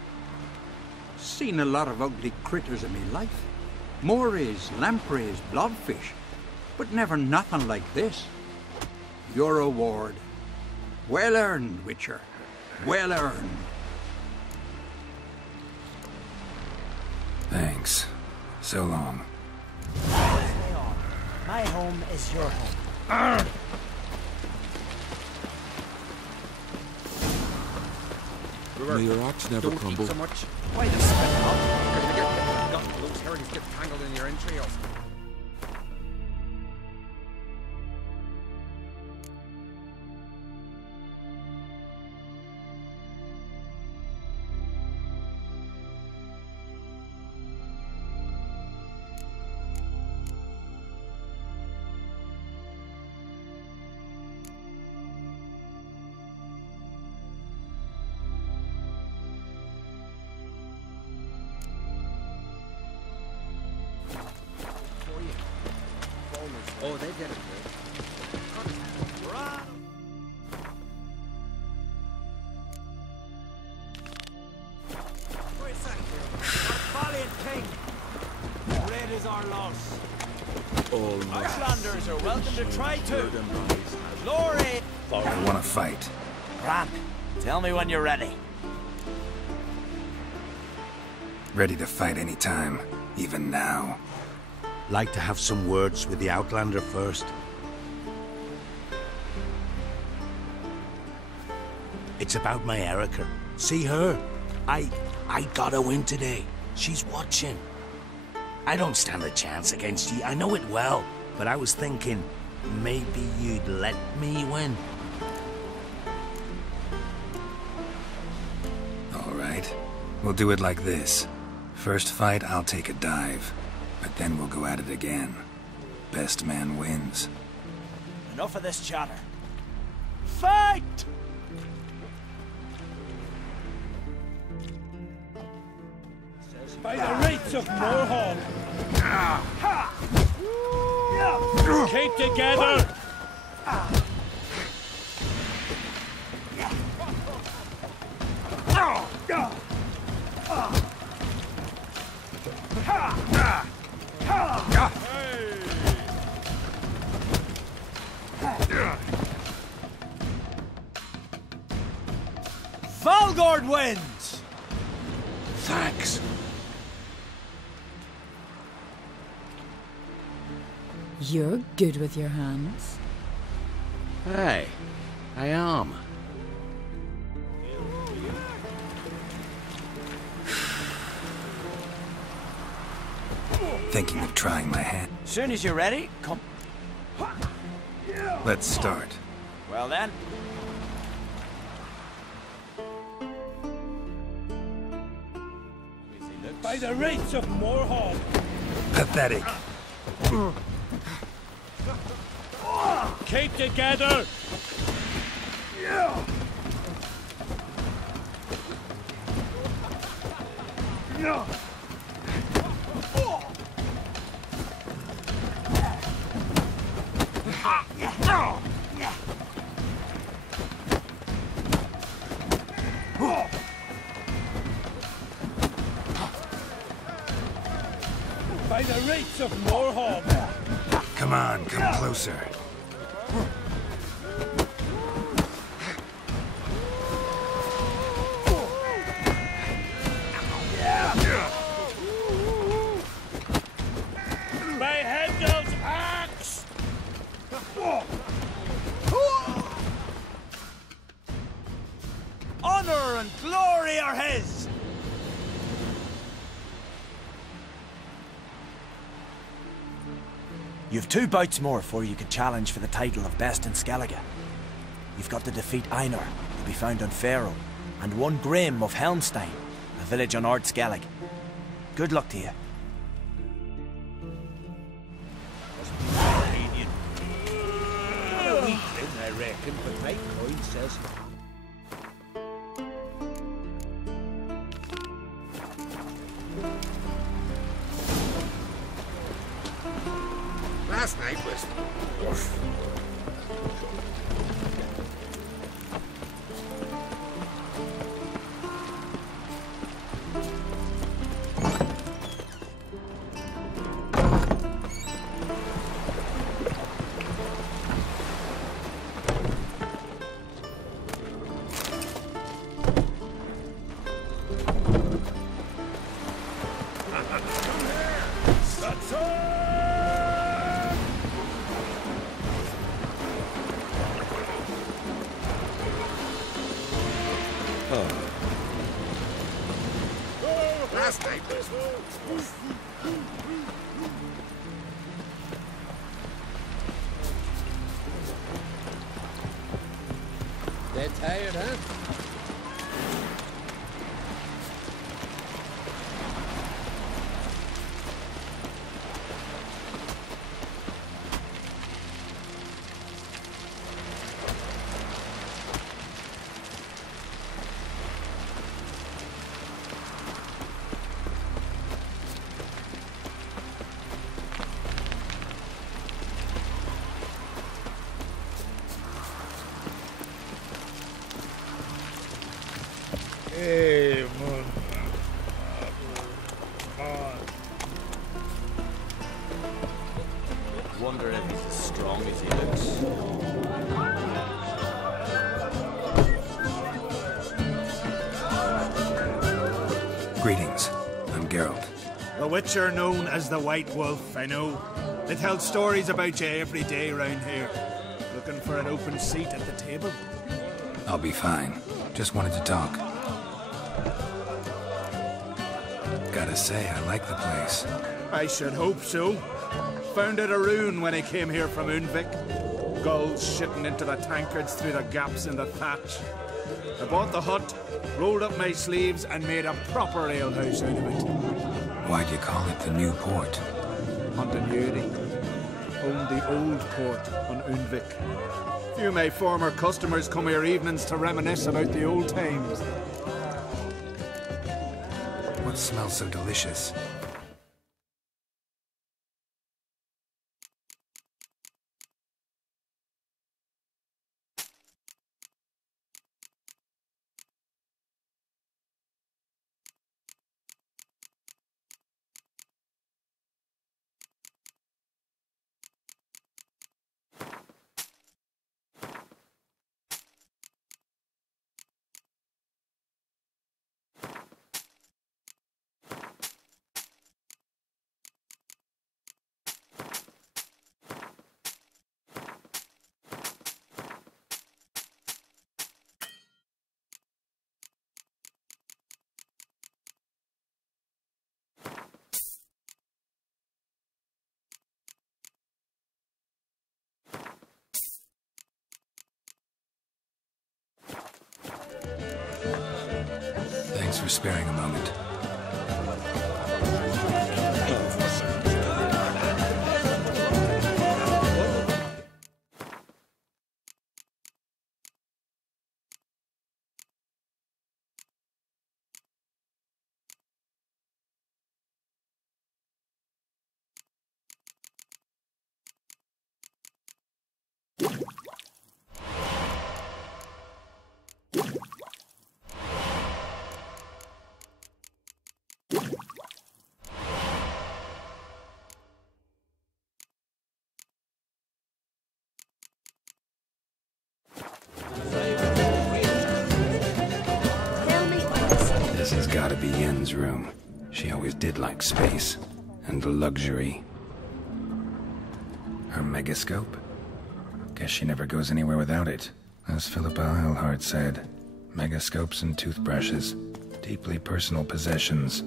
Seen a lot of ugly critters in me life. Morays, lampreys, blobfish. But never nothing like this. Your reward. Well earned, Witcher. Well earned. Thanks. So long. Stay on. My home is your home. May your axe never Don't crumble. eat so much. Why the spit up? You're gonna get those herrings get tangled in your entrails. Oh, they get it. Valiant king! Red is our loss. All Outlanders are welcome to try too. Glory! I want to fight. Ram, tell me when you're ready. Ready to fight anytime, even now. Like to have some words with the Outlander first. It's about my Erica. See her? I got a win today. She's watching. I don't stand a chance against you. I know it well. But I was thinking, maybe you'd let me win. All right. We'll do it like this. First fight, I'll take a dive. But then we'll go at it again. Best man wins. Enough of this chatter. Fight! By the rates of Morhaug! Keep together! Valgord wins! Thanks. You're good with your hands. Hey, I am. Thinking of trying my hand. Soon as you're ready, come. Let's start. Well then. By the rates of Morhaug! Pathetic. Keep together! By the rates of Morhaug! Come on, come closer. By Hendel's axe! Honor and glory are his! You've 2 bouts more before you could challenge for the title of Best in Skellige. You've got to defeat Einar, to be found on Faroe, and 1 Grim of Helmstein, a village on Ard Skellig. Good luck to you. A weakling, I reckon, but my coin says. Last night was... Oof. Last night was... Dead tired, huh? Hey, man. Wonder if he's as strong as he looks. Greetings. I'm Geralt. The Witcher known as the White Wolf, I know. They tell stories about you every day round here. Looking for an open seat at the table? I'll be fine. Just wanted to talk. Gotta say, I like the place. I should hope so. Found it a ruin when I came here from Unvik. Gulls shitting into the tankards through the gaps in the thatch. I bought the hut, rolled up my sleeves, and made a proper alehouse out of it. Why'd you call it the New Port? Montanuri owned the old port on Unvik. Few of my former customers come here evenings to reminisce about the old times. What smells so delicious? Thanks for sparing a moment. This has gotta be Yen's room. She always did like space and luxury. Her megascope? Guess she never goes anywhere without it. As Philippa Eilhart said, megascopes and toothbrushes, deeply personal possessions.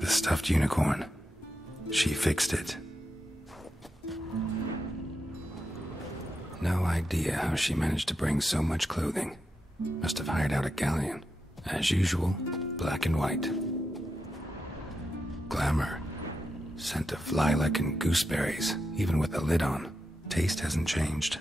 The stuffed unicorn. She fixed it. No idea how she managed to bring so much clothing. Must have hired out a galleon. As usual, black and white. Glamour. Scent of lilac and gooseberries, even with the lid on. Taste hasn't changed.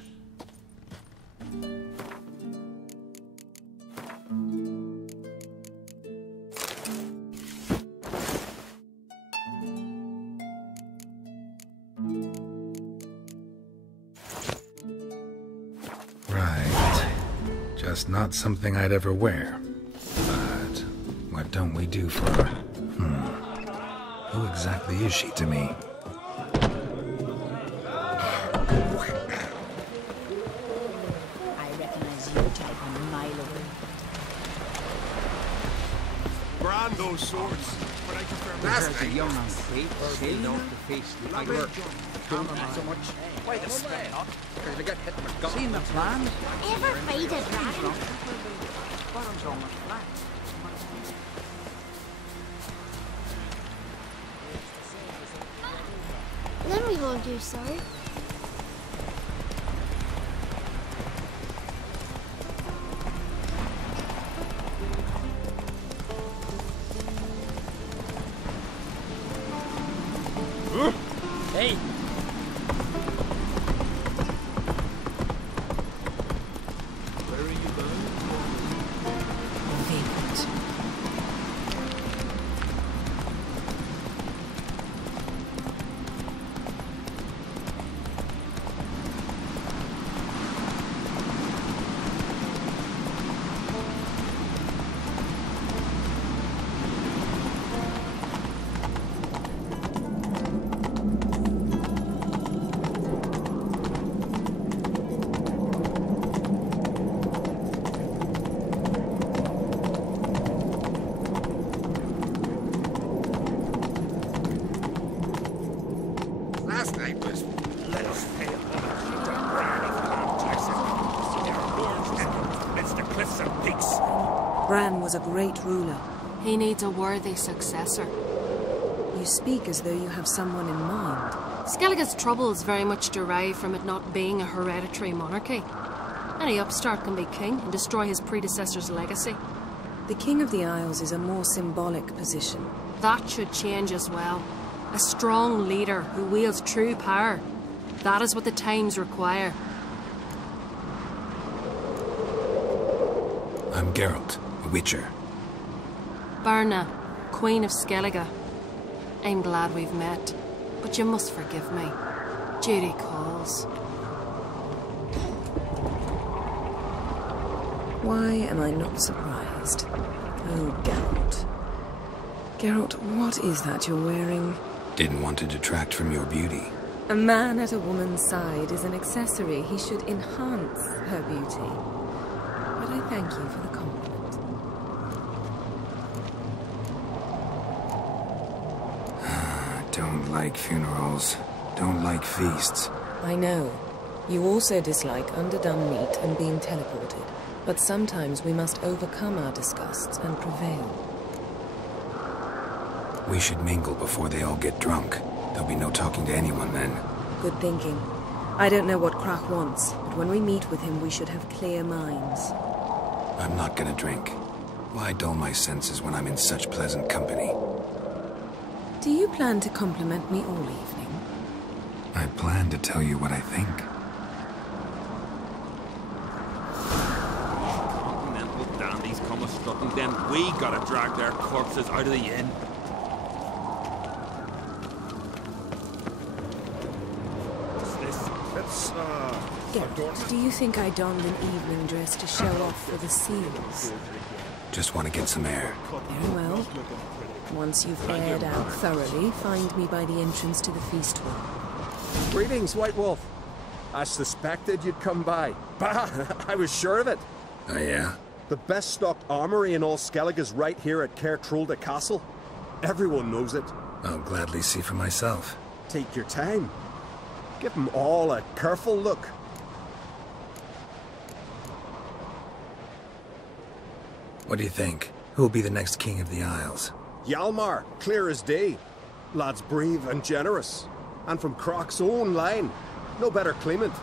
Right. Just not something I'd ever wear. But don't we do for her? Who exactly is she to me? I recognize your type a mile away. Brand those swords, but I prefer There's a young and great sailing off the face like her. Don't mind so much. Why the spit not? Because they get hit with guns. Seen the plan? Ever fight a dragon? Bottom's almost flat. Let me hold your sword. Hey! Where are you going? Vacant. Last night was let us fail. It's the cliffs of peaks. Bran was a great ruler. He needs a worthy successor. You speak as though you have someone in mind. Skellige's troubles very much derive from it not being a hereditary monarchy. Any upstart can be king and destroy his predecessor's legacy. The King of the Isles is a more symbolic position. That should change as well. A strong leader who wields true power. That is what the times require. I'm Geralt, a Witcher. Birna, Queen of Skellige. I'm glad we've met, but you must forgive me. Duty calls. Why am I not surprised? Oh, Geralt. Geralt, what is that you're wearing? Didn't want to detract from your beauty. A man at a woman's side is an accessory. He should enhance her beauty. But I thank you for the compliment. Don't like funerals. Don't like feasts. I know. You also dislike underdone meat and being teleported. But sometimes we must overcome our disgusts and prevail. We should mingle before they all get drunk. There'll be no talking to anyone then. Good thinking. I don't know what Crach wants, but when we meet with him, we should have clear minds. I'm not gonna drink. Why dull my senses when I'm in such pleasant company? Do you plan to compliment me all evening? I plan to tell you what I think. Continental dandies come a strutting, then we gotta drag their corpses out of the inn. Geralt, do you think I donned an evening dress to show off for the seals? Just want to get some air. Very well. Once you've aired out thoroughly, find me by the entrance to the feast hall. Greetings, White Wolf. I suspected you'd come by. Bah! I was sure of it. Oh, yeah? The best stocked armory in all Skellige is right here at Caer Trolde Castle. Everyone knows it. I'll gladly see for myself. Take your time. Give them all a careful look. What do you think? Who'll be the next king of the Isles? Hjalmar, clear as day. Lad's brave and generous. And from Crach's own line. No better claimant.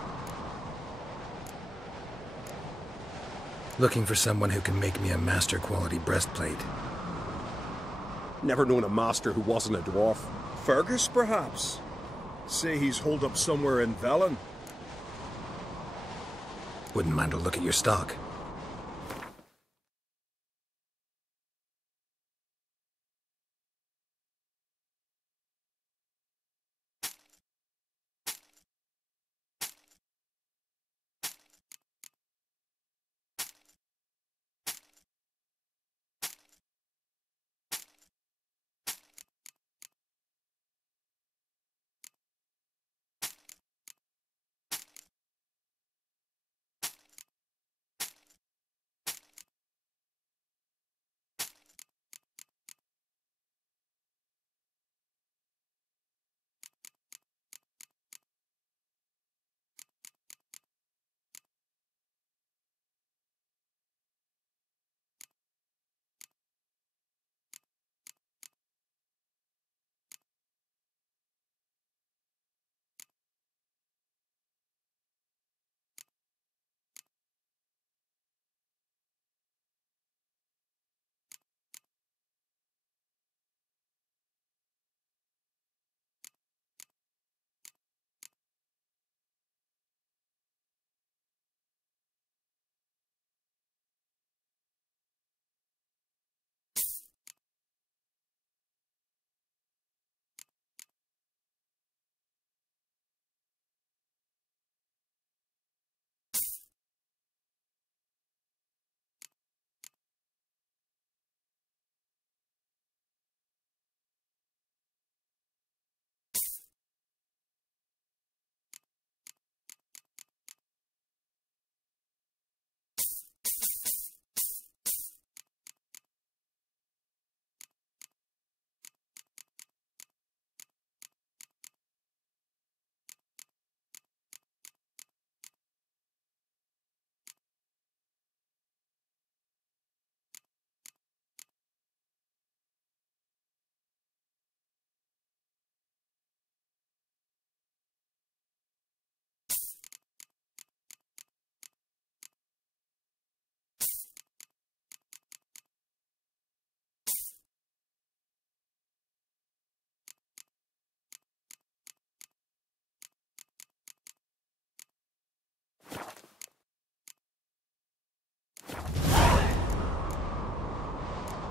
Looking for someone who can make me a master quality breastplate. Never known a master who wasn't a dwarf. Fergus, perhaps? Say he's holed up somewhere in Velen. Wouldn't mind a look at your stock.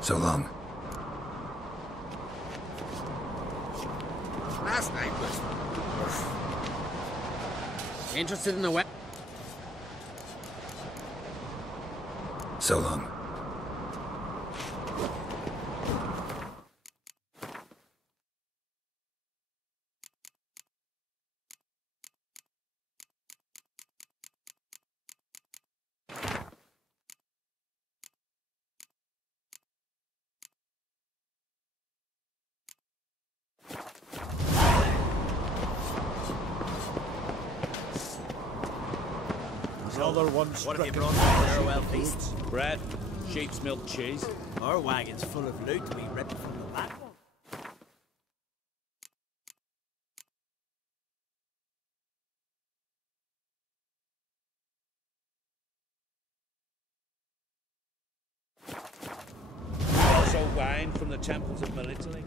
So long. Last night was... Interested in the wet? So long. Another one. What have you brought for the farewell feast? Bread, sheep's milk cheese. Our wagon's full of loot to be ripped from the back one. Also wine from the temples of Melitele.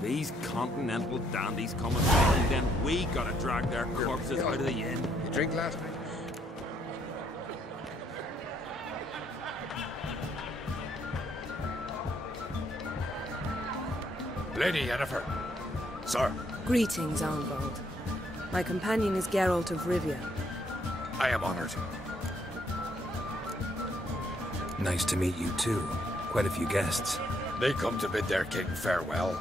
These continental dandies coming back, and then we gotta drag their corpses out of the inn. You drink last night? Lady Yennefer. Sir. Greetings, Arnvald. My companion is Geralt of Rivia. I am honored. Nice to meet you too. Quite a few guests. They come to bid their king farewell.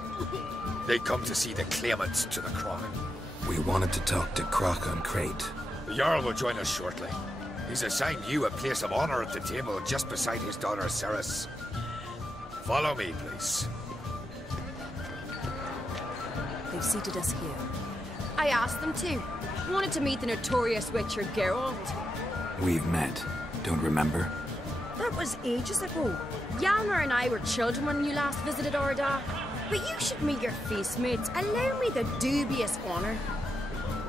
They come to see the claimants to the crown. We wanted to talk to Croc on Crate. The Jarl will join us shortly. He's assigned you a place of honor at the table just beside his daughter Cerys. Follow me, please. They've seated us here. I asked them to. Wanted to meet the notorious witcher Geralt. We've met. Don't remember? That was ages ago. Hjalmar and I were children when you last visited Orda. But you should meet your feast mates. Allow me the dubious honor.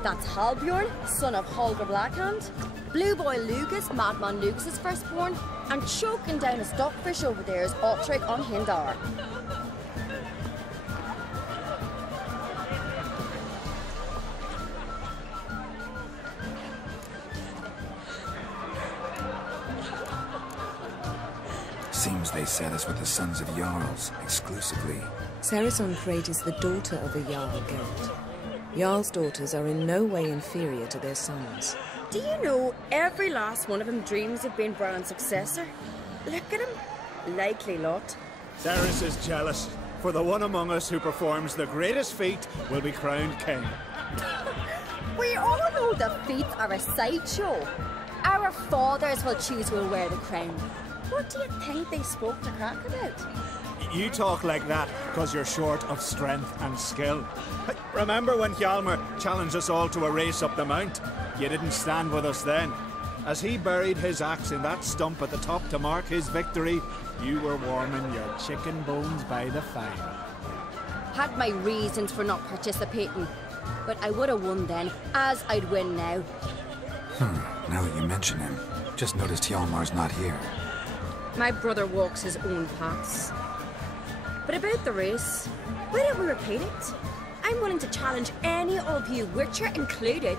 That's Halbjorn, son of Holger Blackhand. Blue Boy Lucas, Madman Lucas's firstborn. And choking down a stockfish over there is Otrek on Hindar. Seems they set us with the Sons of Jarls, exclusively. Cerys on Crate is the daughter of a Jarl, Geralt. Jarl's daughters are in no way inferior to their sons. Do you know every last one of them dreams of being Bran's successor? Look at him. Likely lot. Cerys is jealous, for the one among us who performs the greatest feat will be crowned king. We all know the feats are a sideshow. Our fathers will choose who will wear the crown. What do you think they spoke to Crack about? You talk like that because you're short of strength and skill. Remember when Hjalmar challenged us all to a race up the mount? You didn't stand with us then. As he buried his axe in that stump at the top to mark his victory, you were warming your chicken bones by the fire. Had my reasons for not participating, but I would have won then, as I'd win now. Now that you mention him, just noticed Hjalmar's not here. My brother walks his own paths. But about the race, why don't we repeat it? I'm willing to challenge any of you, Witcher included.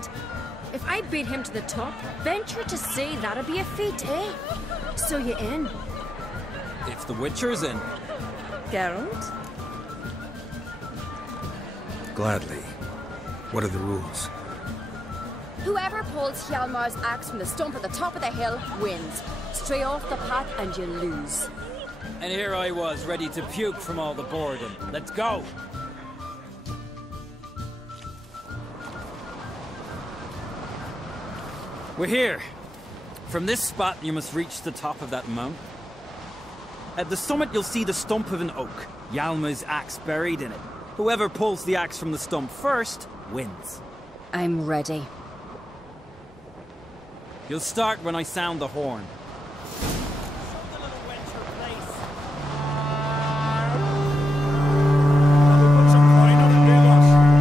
If I beat him to the top, venture to say that'd be a feat, eh? So you in? If the Witcher's in. Geralt? Gladly. What are the rules? Whoever pulls Hjalmar's axe from the stump at the top of the hill wins. Stray off the path and you lose. And here I was, ready to puke from all the boredom. Let's go! We're here. From this spot, you must reach the top of that mount. At the summit, you'll see the stump of an oak. Hjalmar's axe buried in it. Whoever pulls the axe from the stump first, wins. I'm ready. You'll start when I sound the horn.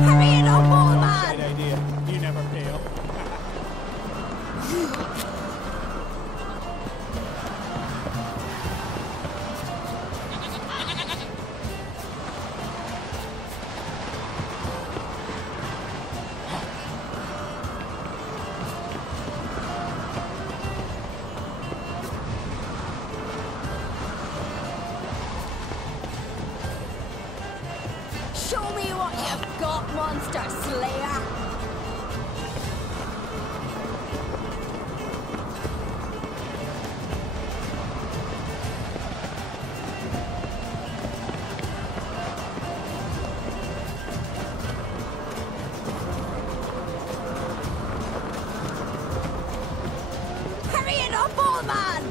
Hurry it up, old man! Great idea. You never pay up. got, monster slayer? Hurry it up, old man!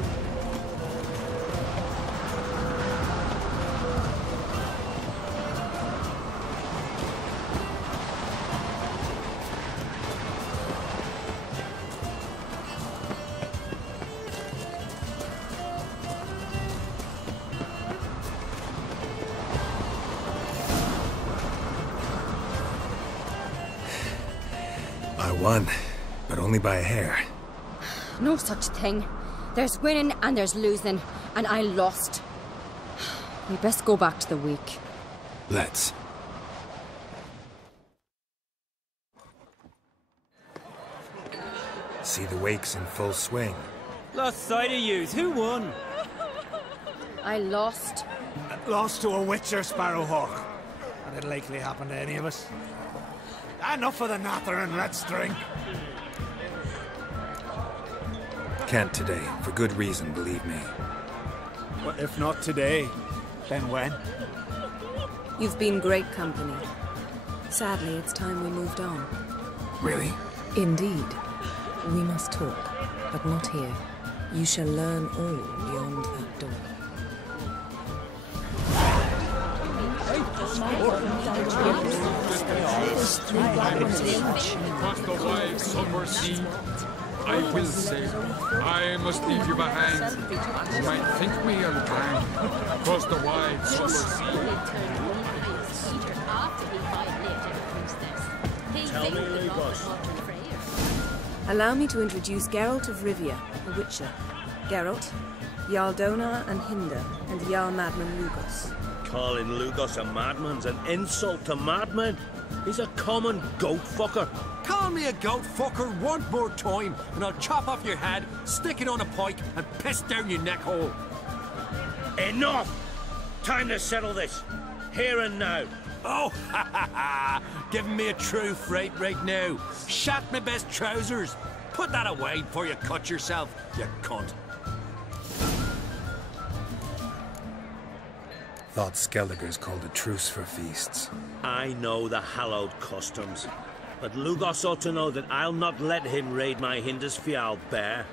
I won, but only by a hair. No such thing. There's winning and there's losing, and I lost. We best go back to the week. Let's. See the wakes in full swing. Lost sight of yous. Who won? I lost. Lost to a witcher, Sparrowhawk. And it'll likely happen to any of us. Enough of the natter and let's drink. Can't today, for good reason, believe me. Well, if not today, then when? You've been great company. Sadly, it's time we moved on. Really? Indeed. We must talk, but not here. You shall learn all beyond that door. Across the wide summer sea, I will sail. I must leave you behind. You might think me unkind. Across the wide summer sea. Tell me, Lugos. Allow me to introduce Geralt of Rivia, a witcher. Geralt, Jarl Donar and Hinder, and Jarl Madman Lugos. Calling Lugos a madman's an insult to madmen. He's a common goat fucker. Call me a goat fucker one more time, and I'll chop off your head, stick it on a pike, and piss down your neck hole. Enough! Time to settle this. Here and now. Oh, ha ha ha! Giving me a true fright right now. Shat my best trousers. Put that away before you cut yourself, you cunt. Thought Skelliger's called a truce for feasts. I know the hallowed customs, but Lugos ought to know that I'll not let him raid my Hindisfial bear.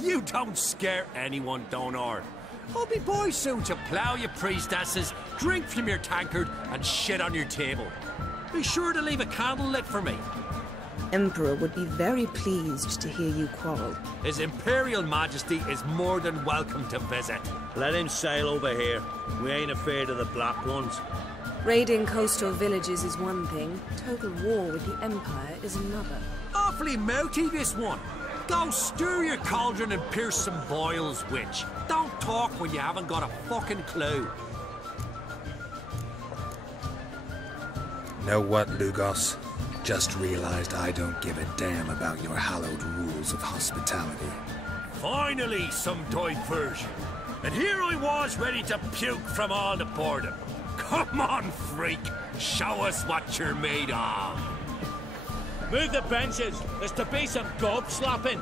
You don't scare anyone, Donar. I'll be boy soon to plough your priestesses, drink from your tankard, and shit on your table. Be sure to leave a candle lit for me. Emperor would be very pleased to hear you quarrel. His Imperial Majesty is more than welcome to visit. Let him sail over here. We ain't afraid of the Black Ones. Raiding coastal villages is one thing. Total war with the Empire is another. Awfully mouty, this one. Go stir your cauldron and pierce some boils, witch. Don't talk when you haven't got a fucking clue. Know what, Lugos? Just realized I don't give a damn about your hallowed rules of hospitality. Finally, some diversion. And here I was ready to puke from all the boredom. Come on, freak. Show us what you're made of. Move the benches. There's to be some gob slapping.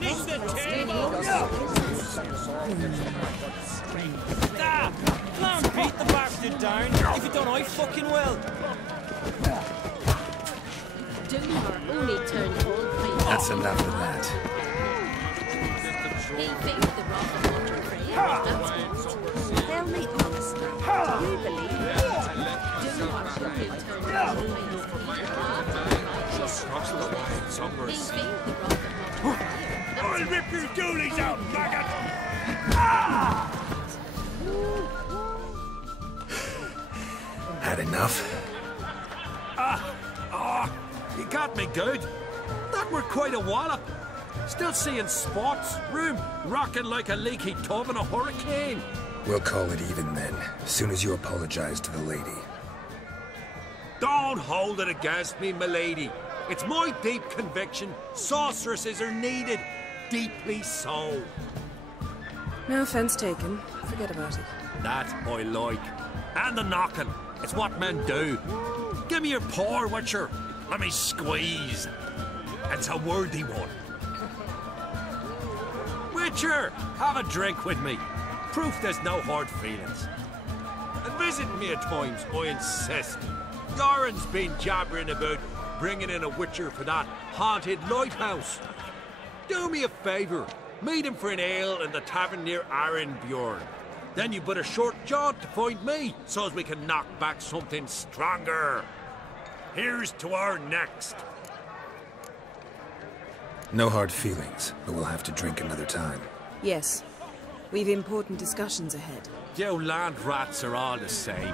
Nick the table. Clown beat the bastard down. If you don't, I fucking will. Only turned old. That's enough of that. He faked the wrath of Walter Frey. Tell me honestly, do you believe I'll rip your doolies out, maggot! Had enough? You got me good. That were quite a wallop. Still seeing spots, room rocking like a leaky tub in a hurricane. We'll call it even then, as soon as you apologize to the lady. Don't hold it against me, milady. It's my deep conviction sorceresses are needed. Deeply so. No offense taken. Forget about it. That I like. And the knocking. It's what men do. Give me your paw, Witcher. Let me squeeze. It's a worthy one. Witcher, have a drink with me. Proof there's no hard feelings. And visit me at times, I insist. Goran's been jabbering about bringing in a Witcher for that haunted lighthouse. Do me a favour. Meet him for an ale in the tavern near Arenbjorn. Then you but a short jaunt to find me, so as we can knock back something stronger. Here's to our next. No hard feelings, but we'll have to drink another time. Yes. We've important discussions ahead. You land rats are all the same.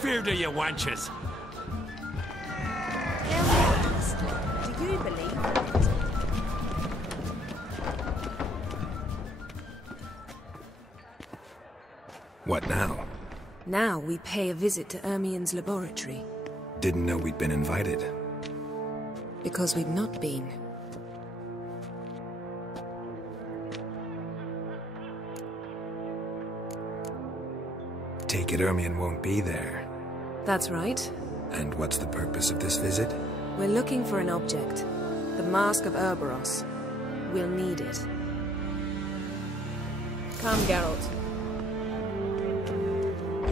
Fear to you wenches. Do you believe it? What now? Now we pay a visit to Ermien's laboratory. Didn't know we'd been invited. Because we've not been. Take it Ermien won't be there. That's right. And what's the purpose of this visit? We're looking for an object. The Mask of Ouroboros. We'll need it. Come, Geralt.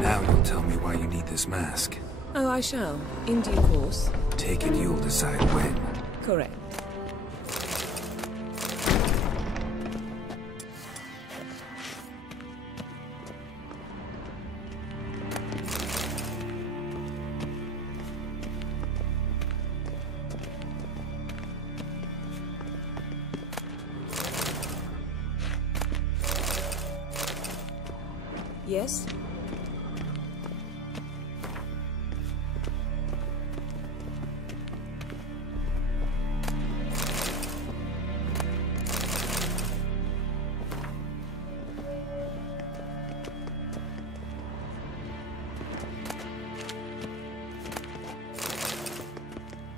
Now you'll tell me why you need this mask. Oh, I shall. In due course. Take it you'll decide when. Correct. Yes?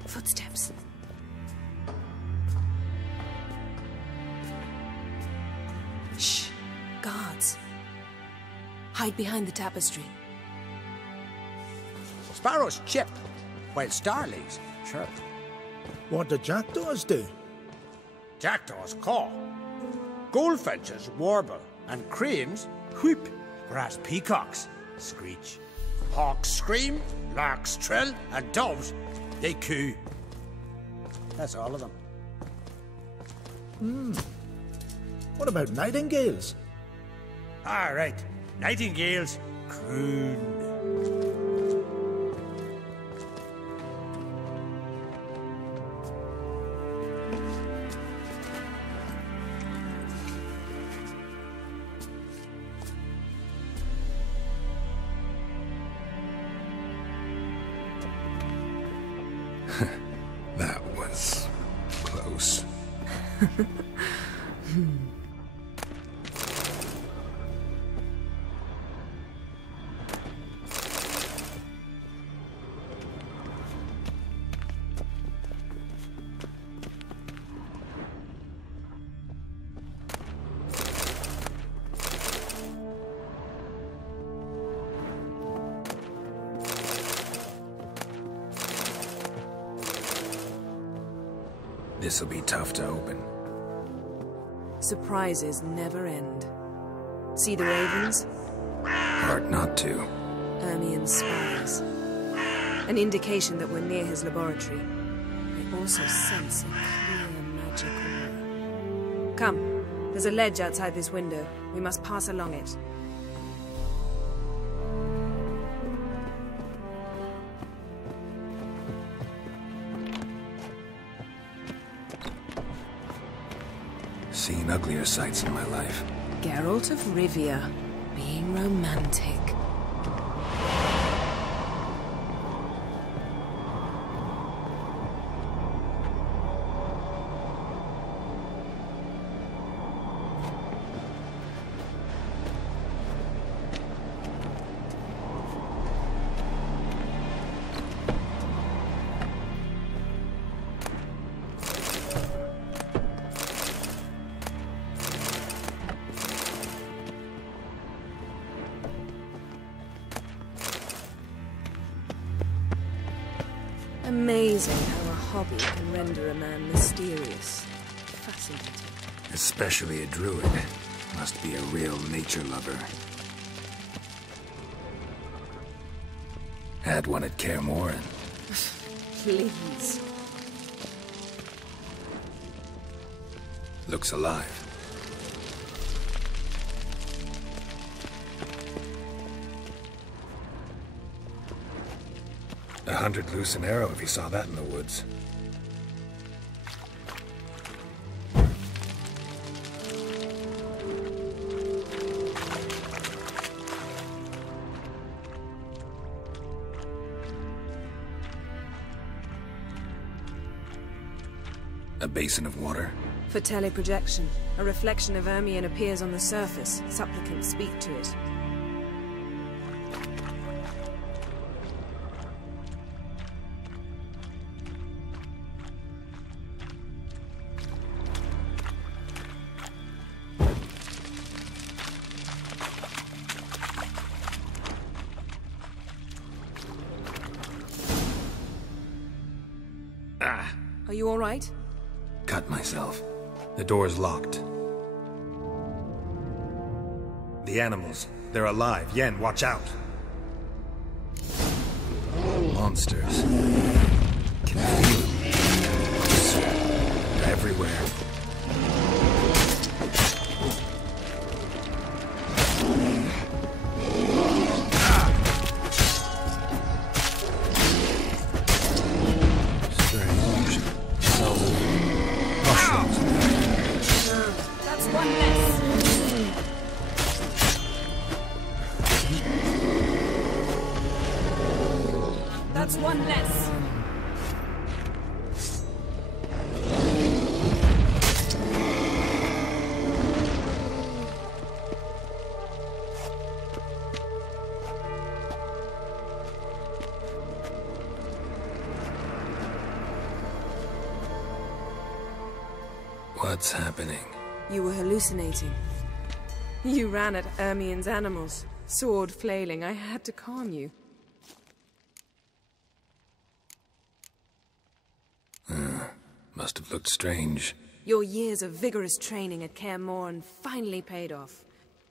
Footsteps. Shh. Guards. Hide behind the tapestry. Sparrows chip, while starlings chirp. What do jackdaws do? Jackdaws caw. Goldfinches warble, and cranes whoop, whereas peacocks screech. Hawks scream, larks trill, and doves, they coo. That's all of them. What about nightingales? All right, nightingales croon. That was close. This'll be tough to open. Surprises never end. See the ravens? Hard not to. Ermien's spies. An indication that we're near his laboratory. I also sense a clear magic aura. Come, there's a ledge outside this window. We must pass along it. Seen uglier sights in my life. Geralt of Rivia, being romantic. Amazing how a hobby can render a man mysterious. Fascinating. Especially a druid. Must be a real nature lover. Had one at Kaer Morhen. Please. Looks alive. $100 loose an arrow if he saw that in the woods. A basin of water. For teleprojection, a reflection of Ermion appears on the surface. Supplicants speak to it. Are you all right? Cut myself. The door's locked. The animals. They're alive. Yen, watch out. Monsters. Can feel them. They're everywhere. That's one less. What's happening? You were hallucinating. You ran at Ermion's animals, sword flailing. I had to calm you. Must have looked strange. Your years of vigorous training at Kaer Morhen finally paid off.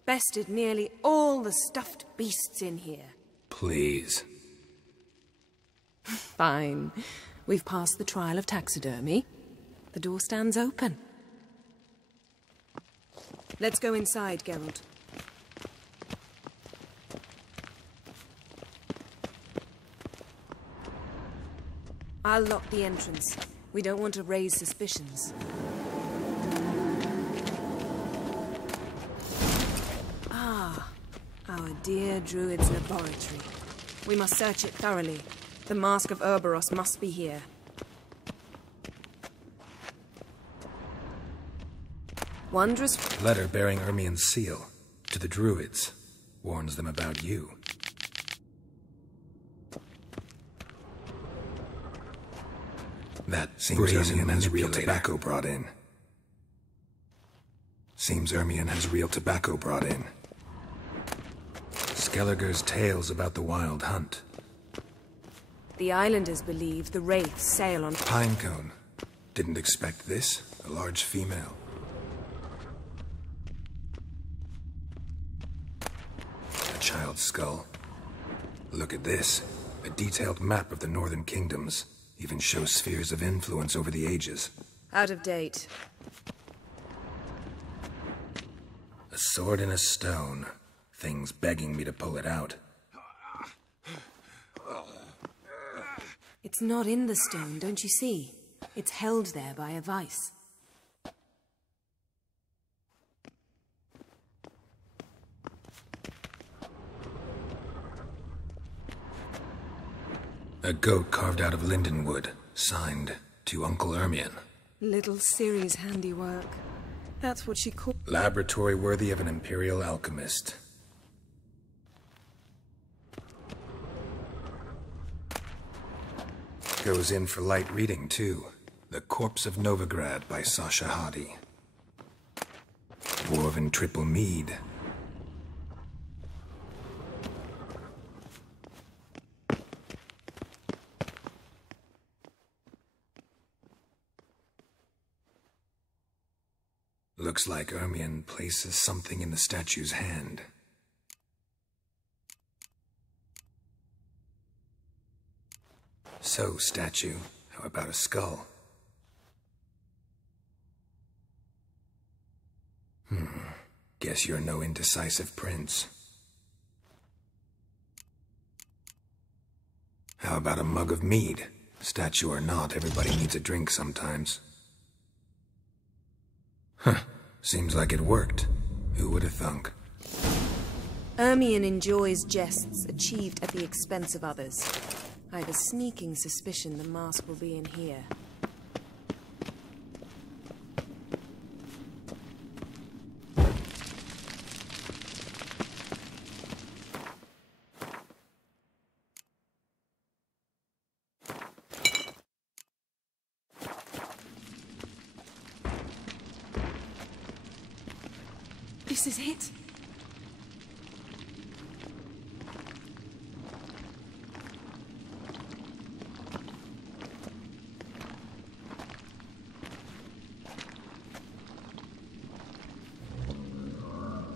Bested nearly all the stuffed beasts in here. Please. Fine. We've passed the trial of taxidermy. The door stands open. Let's go inside, Geralt. I'll lock the entrance. We don't want to raise suspicions. Ah, our dear Druid's laboratory. We must search it thoroughly. The Mask of Ouroboros must be here. Wondrous... Letter bearing Ermion's seal. To the Druids. Warns them about you. That seems Ermion has real tobacco brought in. Seems Ermion has real tobacco brought in. Skellige's tales about the Wild Hunt. The islanders believe the wraiths sail on... Pinecone. Didn't expect this. A large female. A child's skull. Look at this. A detailed map of the Northern Kingdoms. Even shows spheres of influence over the ages. Out of date. A sword in a stone. Things begging me to pull it out. It's not in the stone, don't you see? It's held there by a vice. A goat carved out of lindenwood, signed to Uncle Ermion. Little Ciri's handiwork. That's what she called... Laboratory worthy of an imperial alchemist. Goes in for light reading, too. The Corpse of Novigrad by Sasha Hadi. Dwarven Triple Mead. Looks like Ermion places something in the statue's hand. So, statue, how about a skull? Guess you're no indecisive prince. How about a mug of mead? Statue or not, everybody needs a drink sometimes. Huh. Seems like it worked. Who would have thunk? Ermion enjoys jests achieved at the expense of others. I have a sneaking suspicion the mask will be in here. This is it.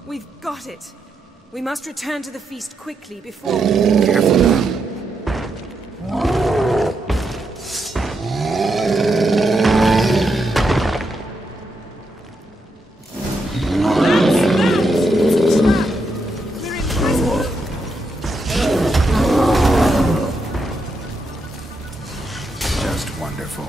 We've got it. We must return to the feast quickly before... Careful now. Just wonderful.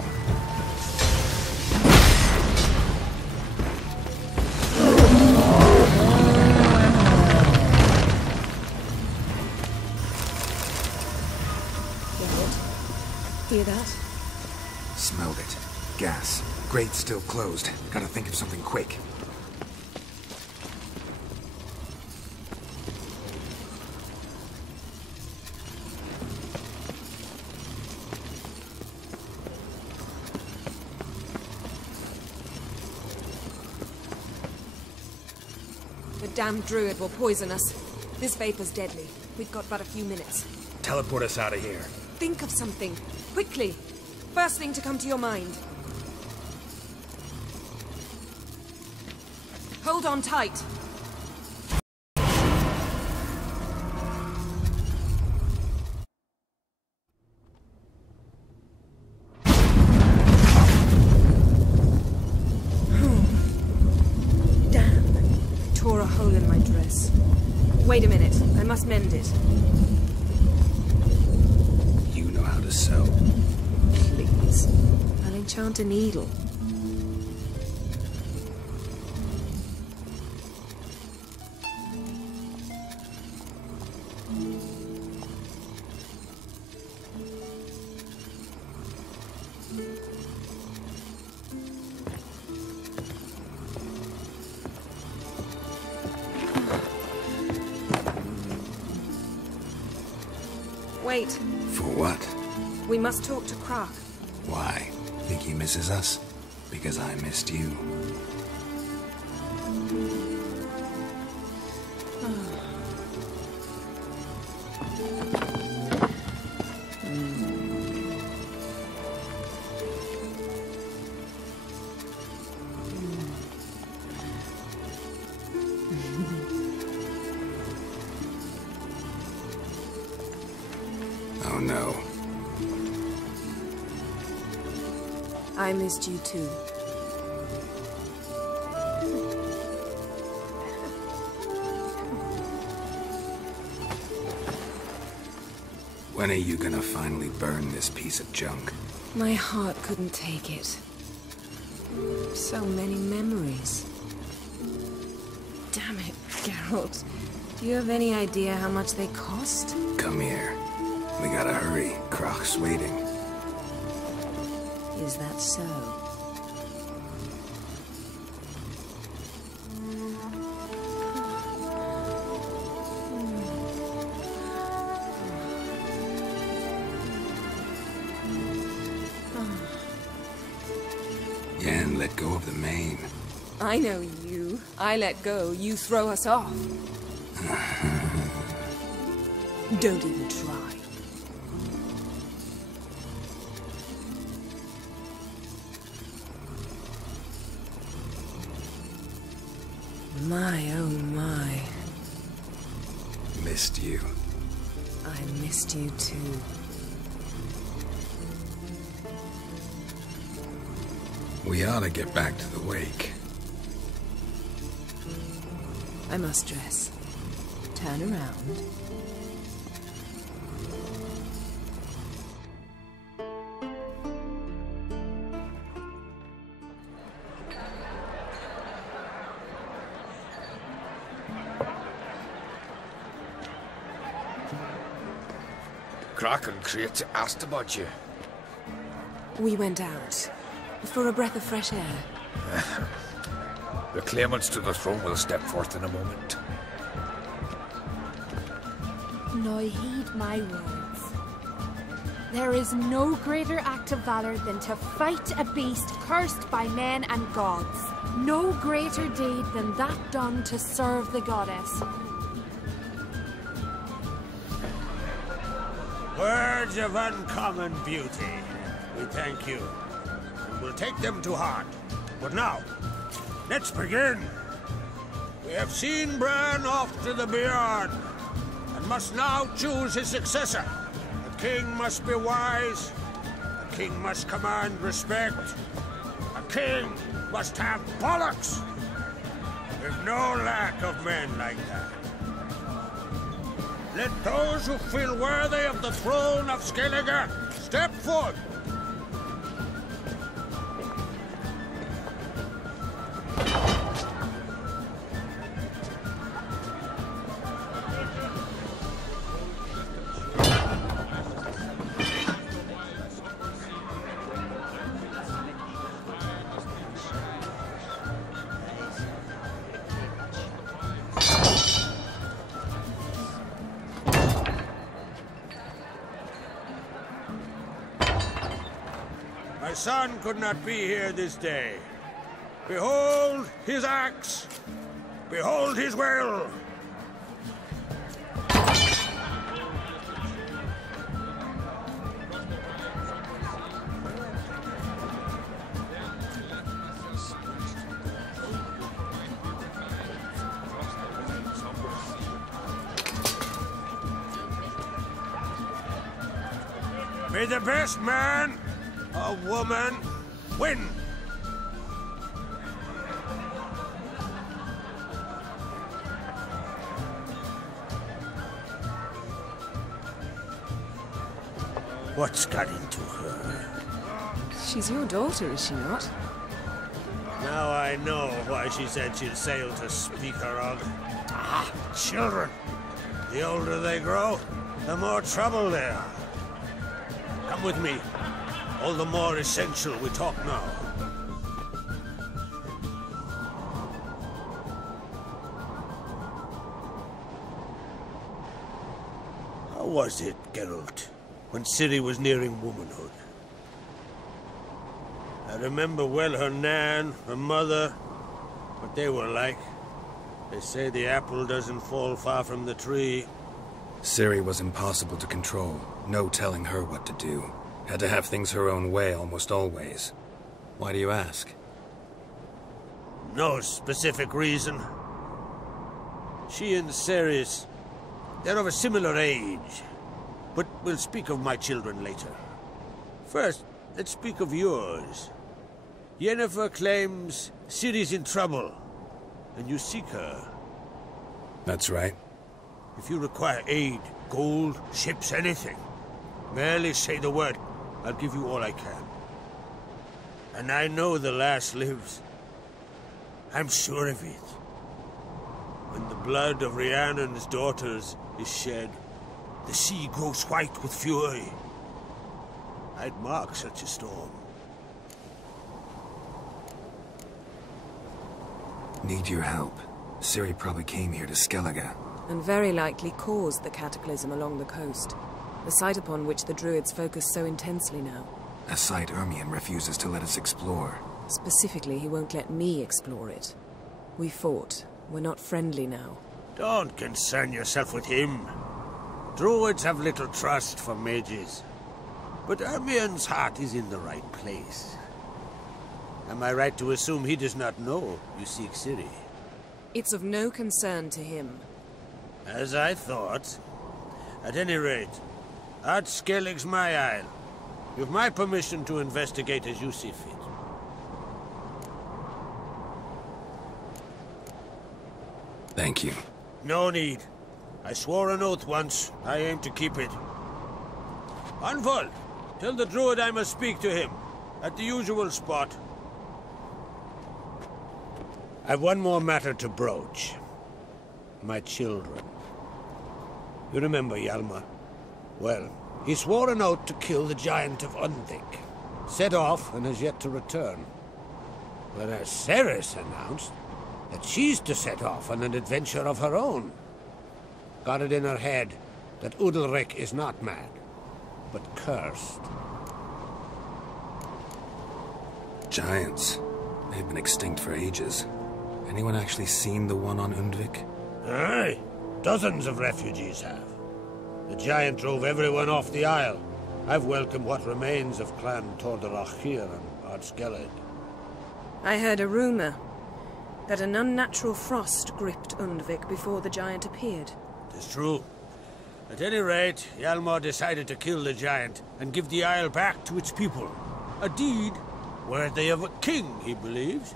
Hear that? Smelled it. Gas. Grate's still closed. Gotta think of something quick. The damned druid will poison us. This vapor's deadly. We've got but a few minutes. Teleport us out of here. Think of something. Quickly. First thing to come to your mind. Hold on tight. Damn. Tore a hole in my dress. Wait a minute. I must mend it. You know how to sew. Please. I'll enchant a needle. Wait. For what? We must talk to Croc. Why? Think he misses us? Because I missed you. Oh no. I missed you too. When are you gonna finally burn this piece of junk? My heart couldn't take it. So many memories. Damn it, Geralt. Do you have any idea how much they cost? Come here. We gotta hurry. Croc's waiting. Is that so? Yen let go of the mane. I know you. I let go, you throw us off. Don't even try. My, oh my. Missed you. I missed you too. We ought to get back to the wake. I must dress. Turn around. Crach and Crate asked about you. We went out. For a breath of fresh air. The claimants to the throne will step forth in a moment. Now heed my words. There is no greater act of valor than to fight a beast cursed by men and gods. No greater deed than that done to serve the goddess. Words of uncommon beauty. We thank you. And we'll take them to heart. But now, let's begin. We have seen Bran off to the Beyond, and must now choose his successor. A king must be wise. A king must command respect. A king must have bollocks. There's no lack of men like that. Let those who feel worthy of the throne of Skellige step forth. My son could not be here this day. Behold his axe. Behold his will. May the best man or woman win. What's got into her? She's your daughter, is she not? Now I know why she said she'd sail to speak her of. Ah, children. The older they grow, the more trouble they are. Come with me. All the more essential we talk now. How was it, Geralt, when Ciri was nearing womanhood? I remember well her nan, her mother, what they were like. They say the apple doesn't fall far from the tree. Ciri was impossible to control. No telling her what to do. Had to have things her own way almost always. Why do you ask? No specific reason. She and Ceres, they're of a similar age. But we'll speak of my children later. First, let's speak of yours. Yennefer claims Ciri's in trouble, and you seek her. That's right. If you require aid, gold, ships, anything, merely say the word. I'll give you all I can. And I know the lass lives. I'm sure of it. When the blood of Rhiannon's daughters is shed, the sea grows white with fury. I'd mark such a storm. Need your help. Ciri probably came here to Skellige. And very likely caused the cataclysm along the coast. The site upon which the Druids focus so intensely now. A site Ermion refuses to let us explore. Specifically, he won't let me explore it. We fought. We're not friendly now. Don't concern yourself with him. Druids have little trust for mages. But Ermion's heart is in the right place. Am I right to assume he does not know you seek Ciri? It's of no concern to him. As I thought. At any rate, Ard Skellig's my isle. You've my permission to investigate as you see fit. Thank you. No need. I swore an oath once. I aim to keep it. Anvald, tell the druid I must speak to him. At the usual spot. I've one more matter to broach. My children. You remember Hjalmar? Well, he swore an oath to kill the giant of Undvik. Set off and has yet to return. Whereas Ceres announced that she's to set off on an adventure of her own. Got it in her head that Udalryk is not mad, but cursed. Giants. They've been extinct for ages. Anyone actually seen the one on Undvik? Aye. Dozens of refugees have. The giant drove everyone off the isle. I've welcomed what remains of Clan Tordarach here and Ard Skellig. I heard a rumor that an unnatural frost gripped Undvik before the giant appeared. It's true. At any rate, Hjalmar decided to kill the giant and give the isle back to its people. A deed worthy of a king, he believes.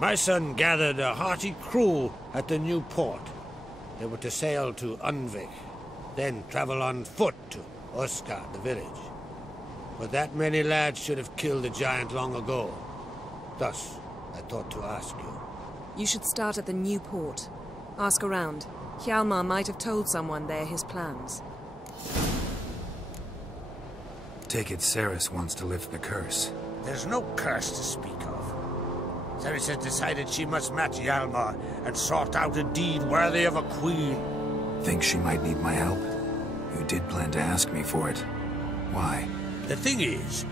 My son gathered a hearty crew at the new port. They were to sail to Undvik, then travel on foot to Oskar, the village. But that many lads should have killed the giant long ago. Thus, I thought to ask you. You should start at the new port. Ask around. Hjalmar might have told someone there his plans. Take it Ceres wants to lift the curse. There's no curse to speak of. Ceres has decided she must match Hjalmar and sort out a deed worthy of a queen. Think she might need my help? You did plan to ask me for it. Why? The thing is,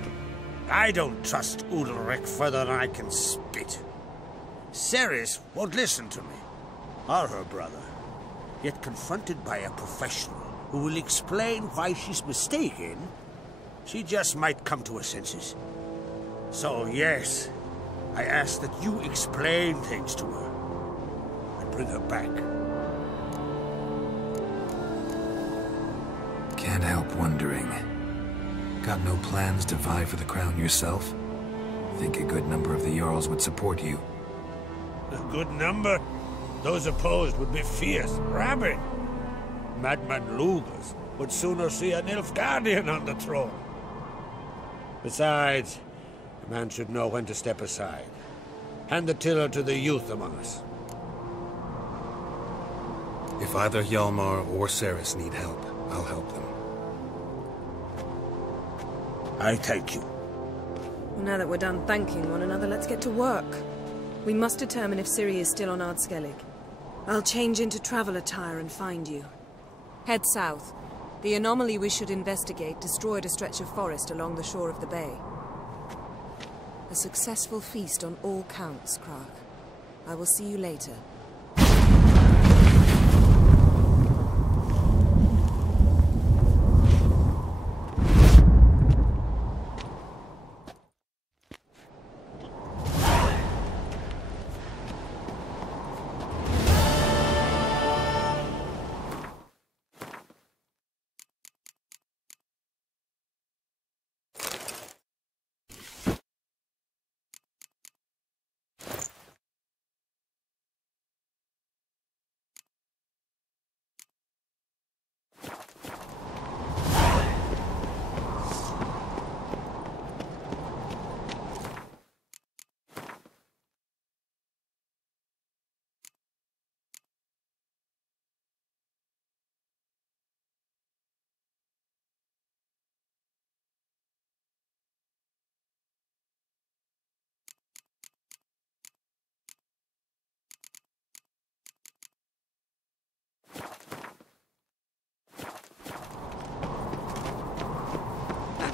I don't trust Udalryk further than I can spit. Ceres won't listen to me, or her brother. Yet confronted by a professional who will explain why she's mistaken, she just might come to her senses. So yes, I ask that you explain things to her and bring her back. Can't help wondering. Got no plans to vie for the crown yourself? Think a good number of the Jarls would support you. A good number? Those opposed would be fierce, rabid. Madman Lugas would sooner see an Nilfgaardian on the throne. Besides, a man should know when to step aside. Hand the tiller to the youth among us. If either Hjalmar or Ceres need help, I'll help them. I thank you. Well, now that we're done thanking one another, let's get to work. We must determine if Ciri is still on Ard Skellig. I'll change into travel attire and find you. Head south. The anomaly we should investigate destroyed a stretch of forest along the shore of the bay. A successful feast on all counts, Crach. I will see you later.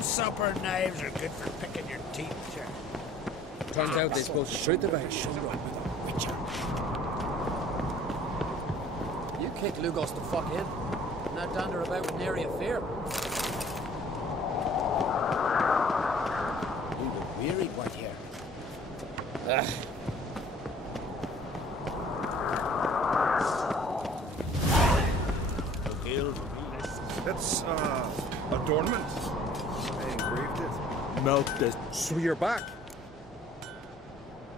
Supper knives are good for picking your teeth, sir. Turns out they spoke the truth about you. You kicked Lugos the fuck in. Now dander about with nary a fear. You look weary, white hair. It's, adornment. I engraved it. Melt the swear back.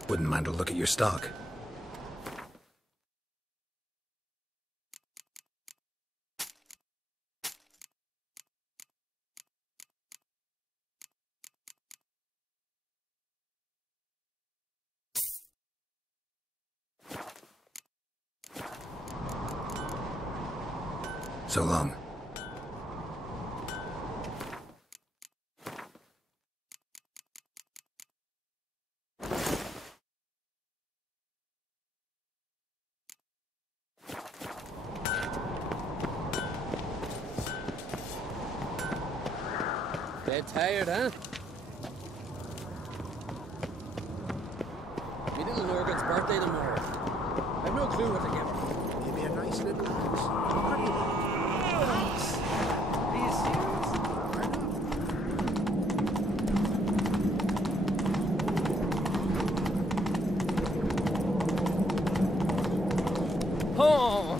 Wouldn't mind a look at your stock. So long. Bit tired, huh? Me little Morgan's birthday tomorrow. I've no clue what to give her. Give me a nice little house. Are you serious? Oh!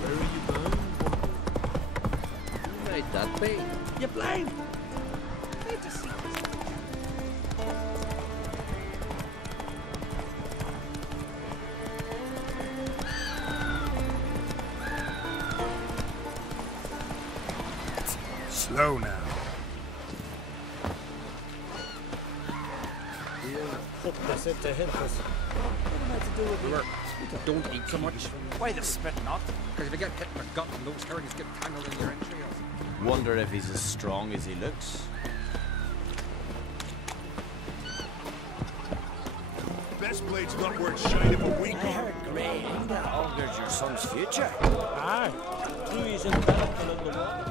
Where are you bound? Right, that be. You blind? Slow now. Hope this it to help us. What am I to do with Remember, don't eat so much. Why the spit not? Because if you get hit in the gut and those herrings get tangled in your entrails. Wonder if he's as strong as he looks. Best blade's not worth shine of a week. I heard Grey augurs your son's future. Aye. Louis enveloped in the water.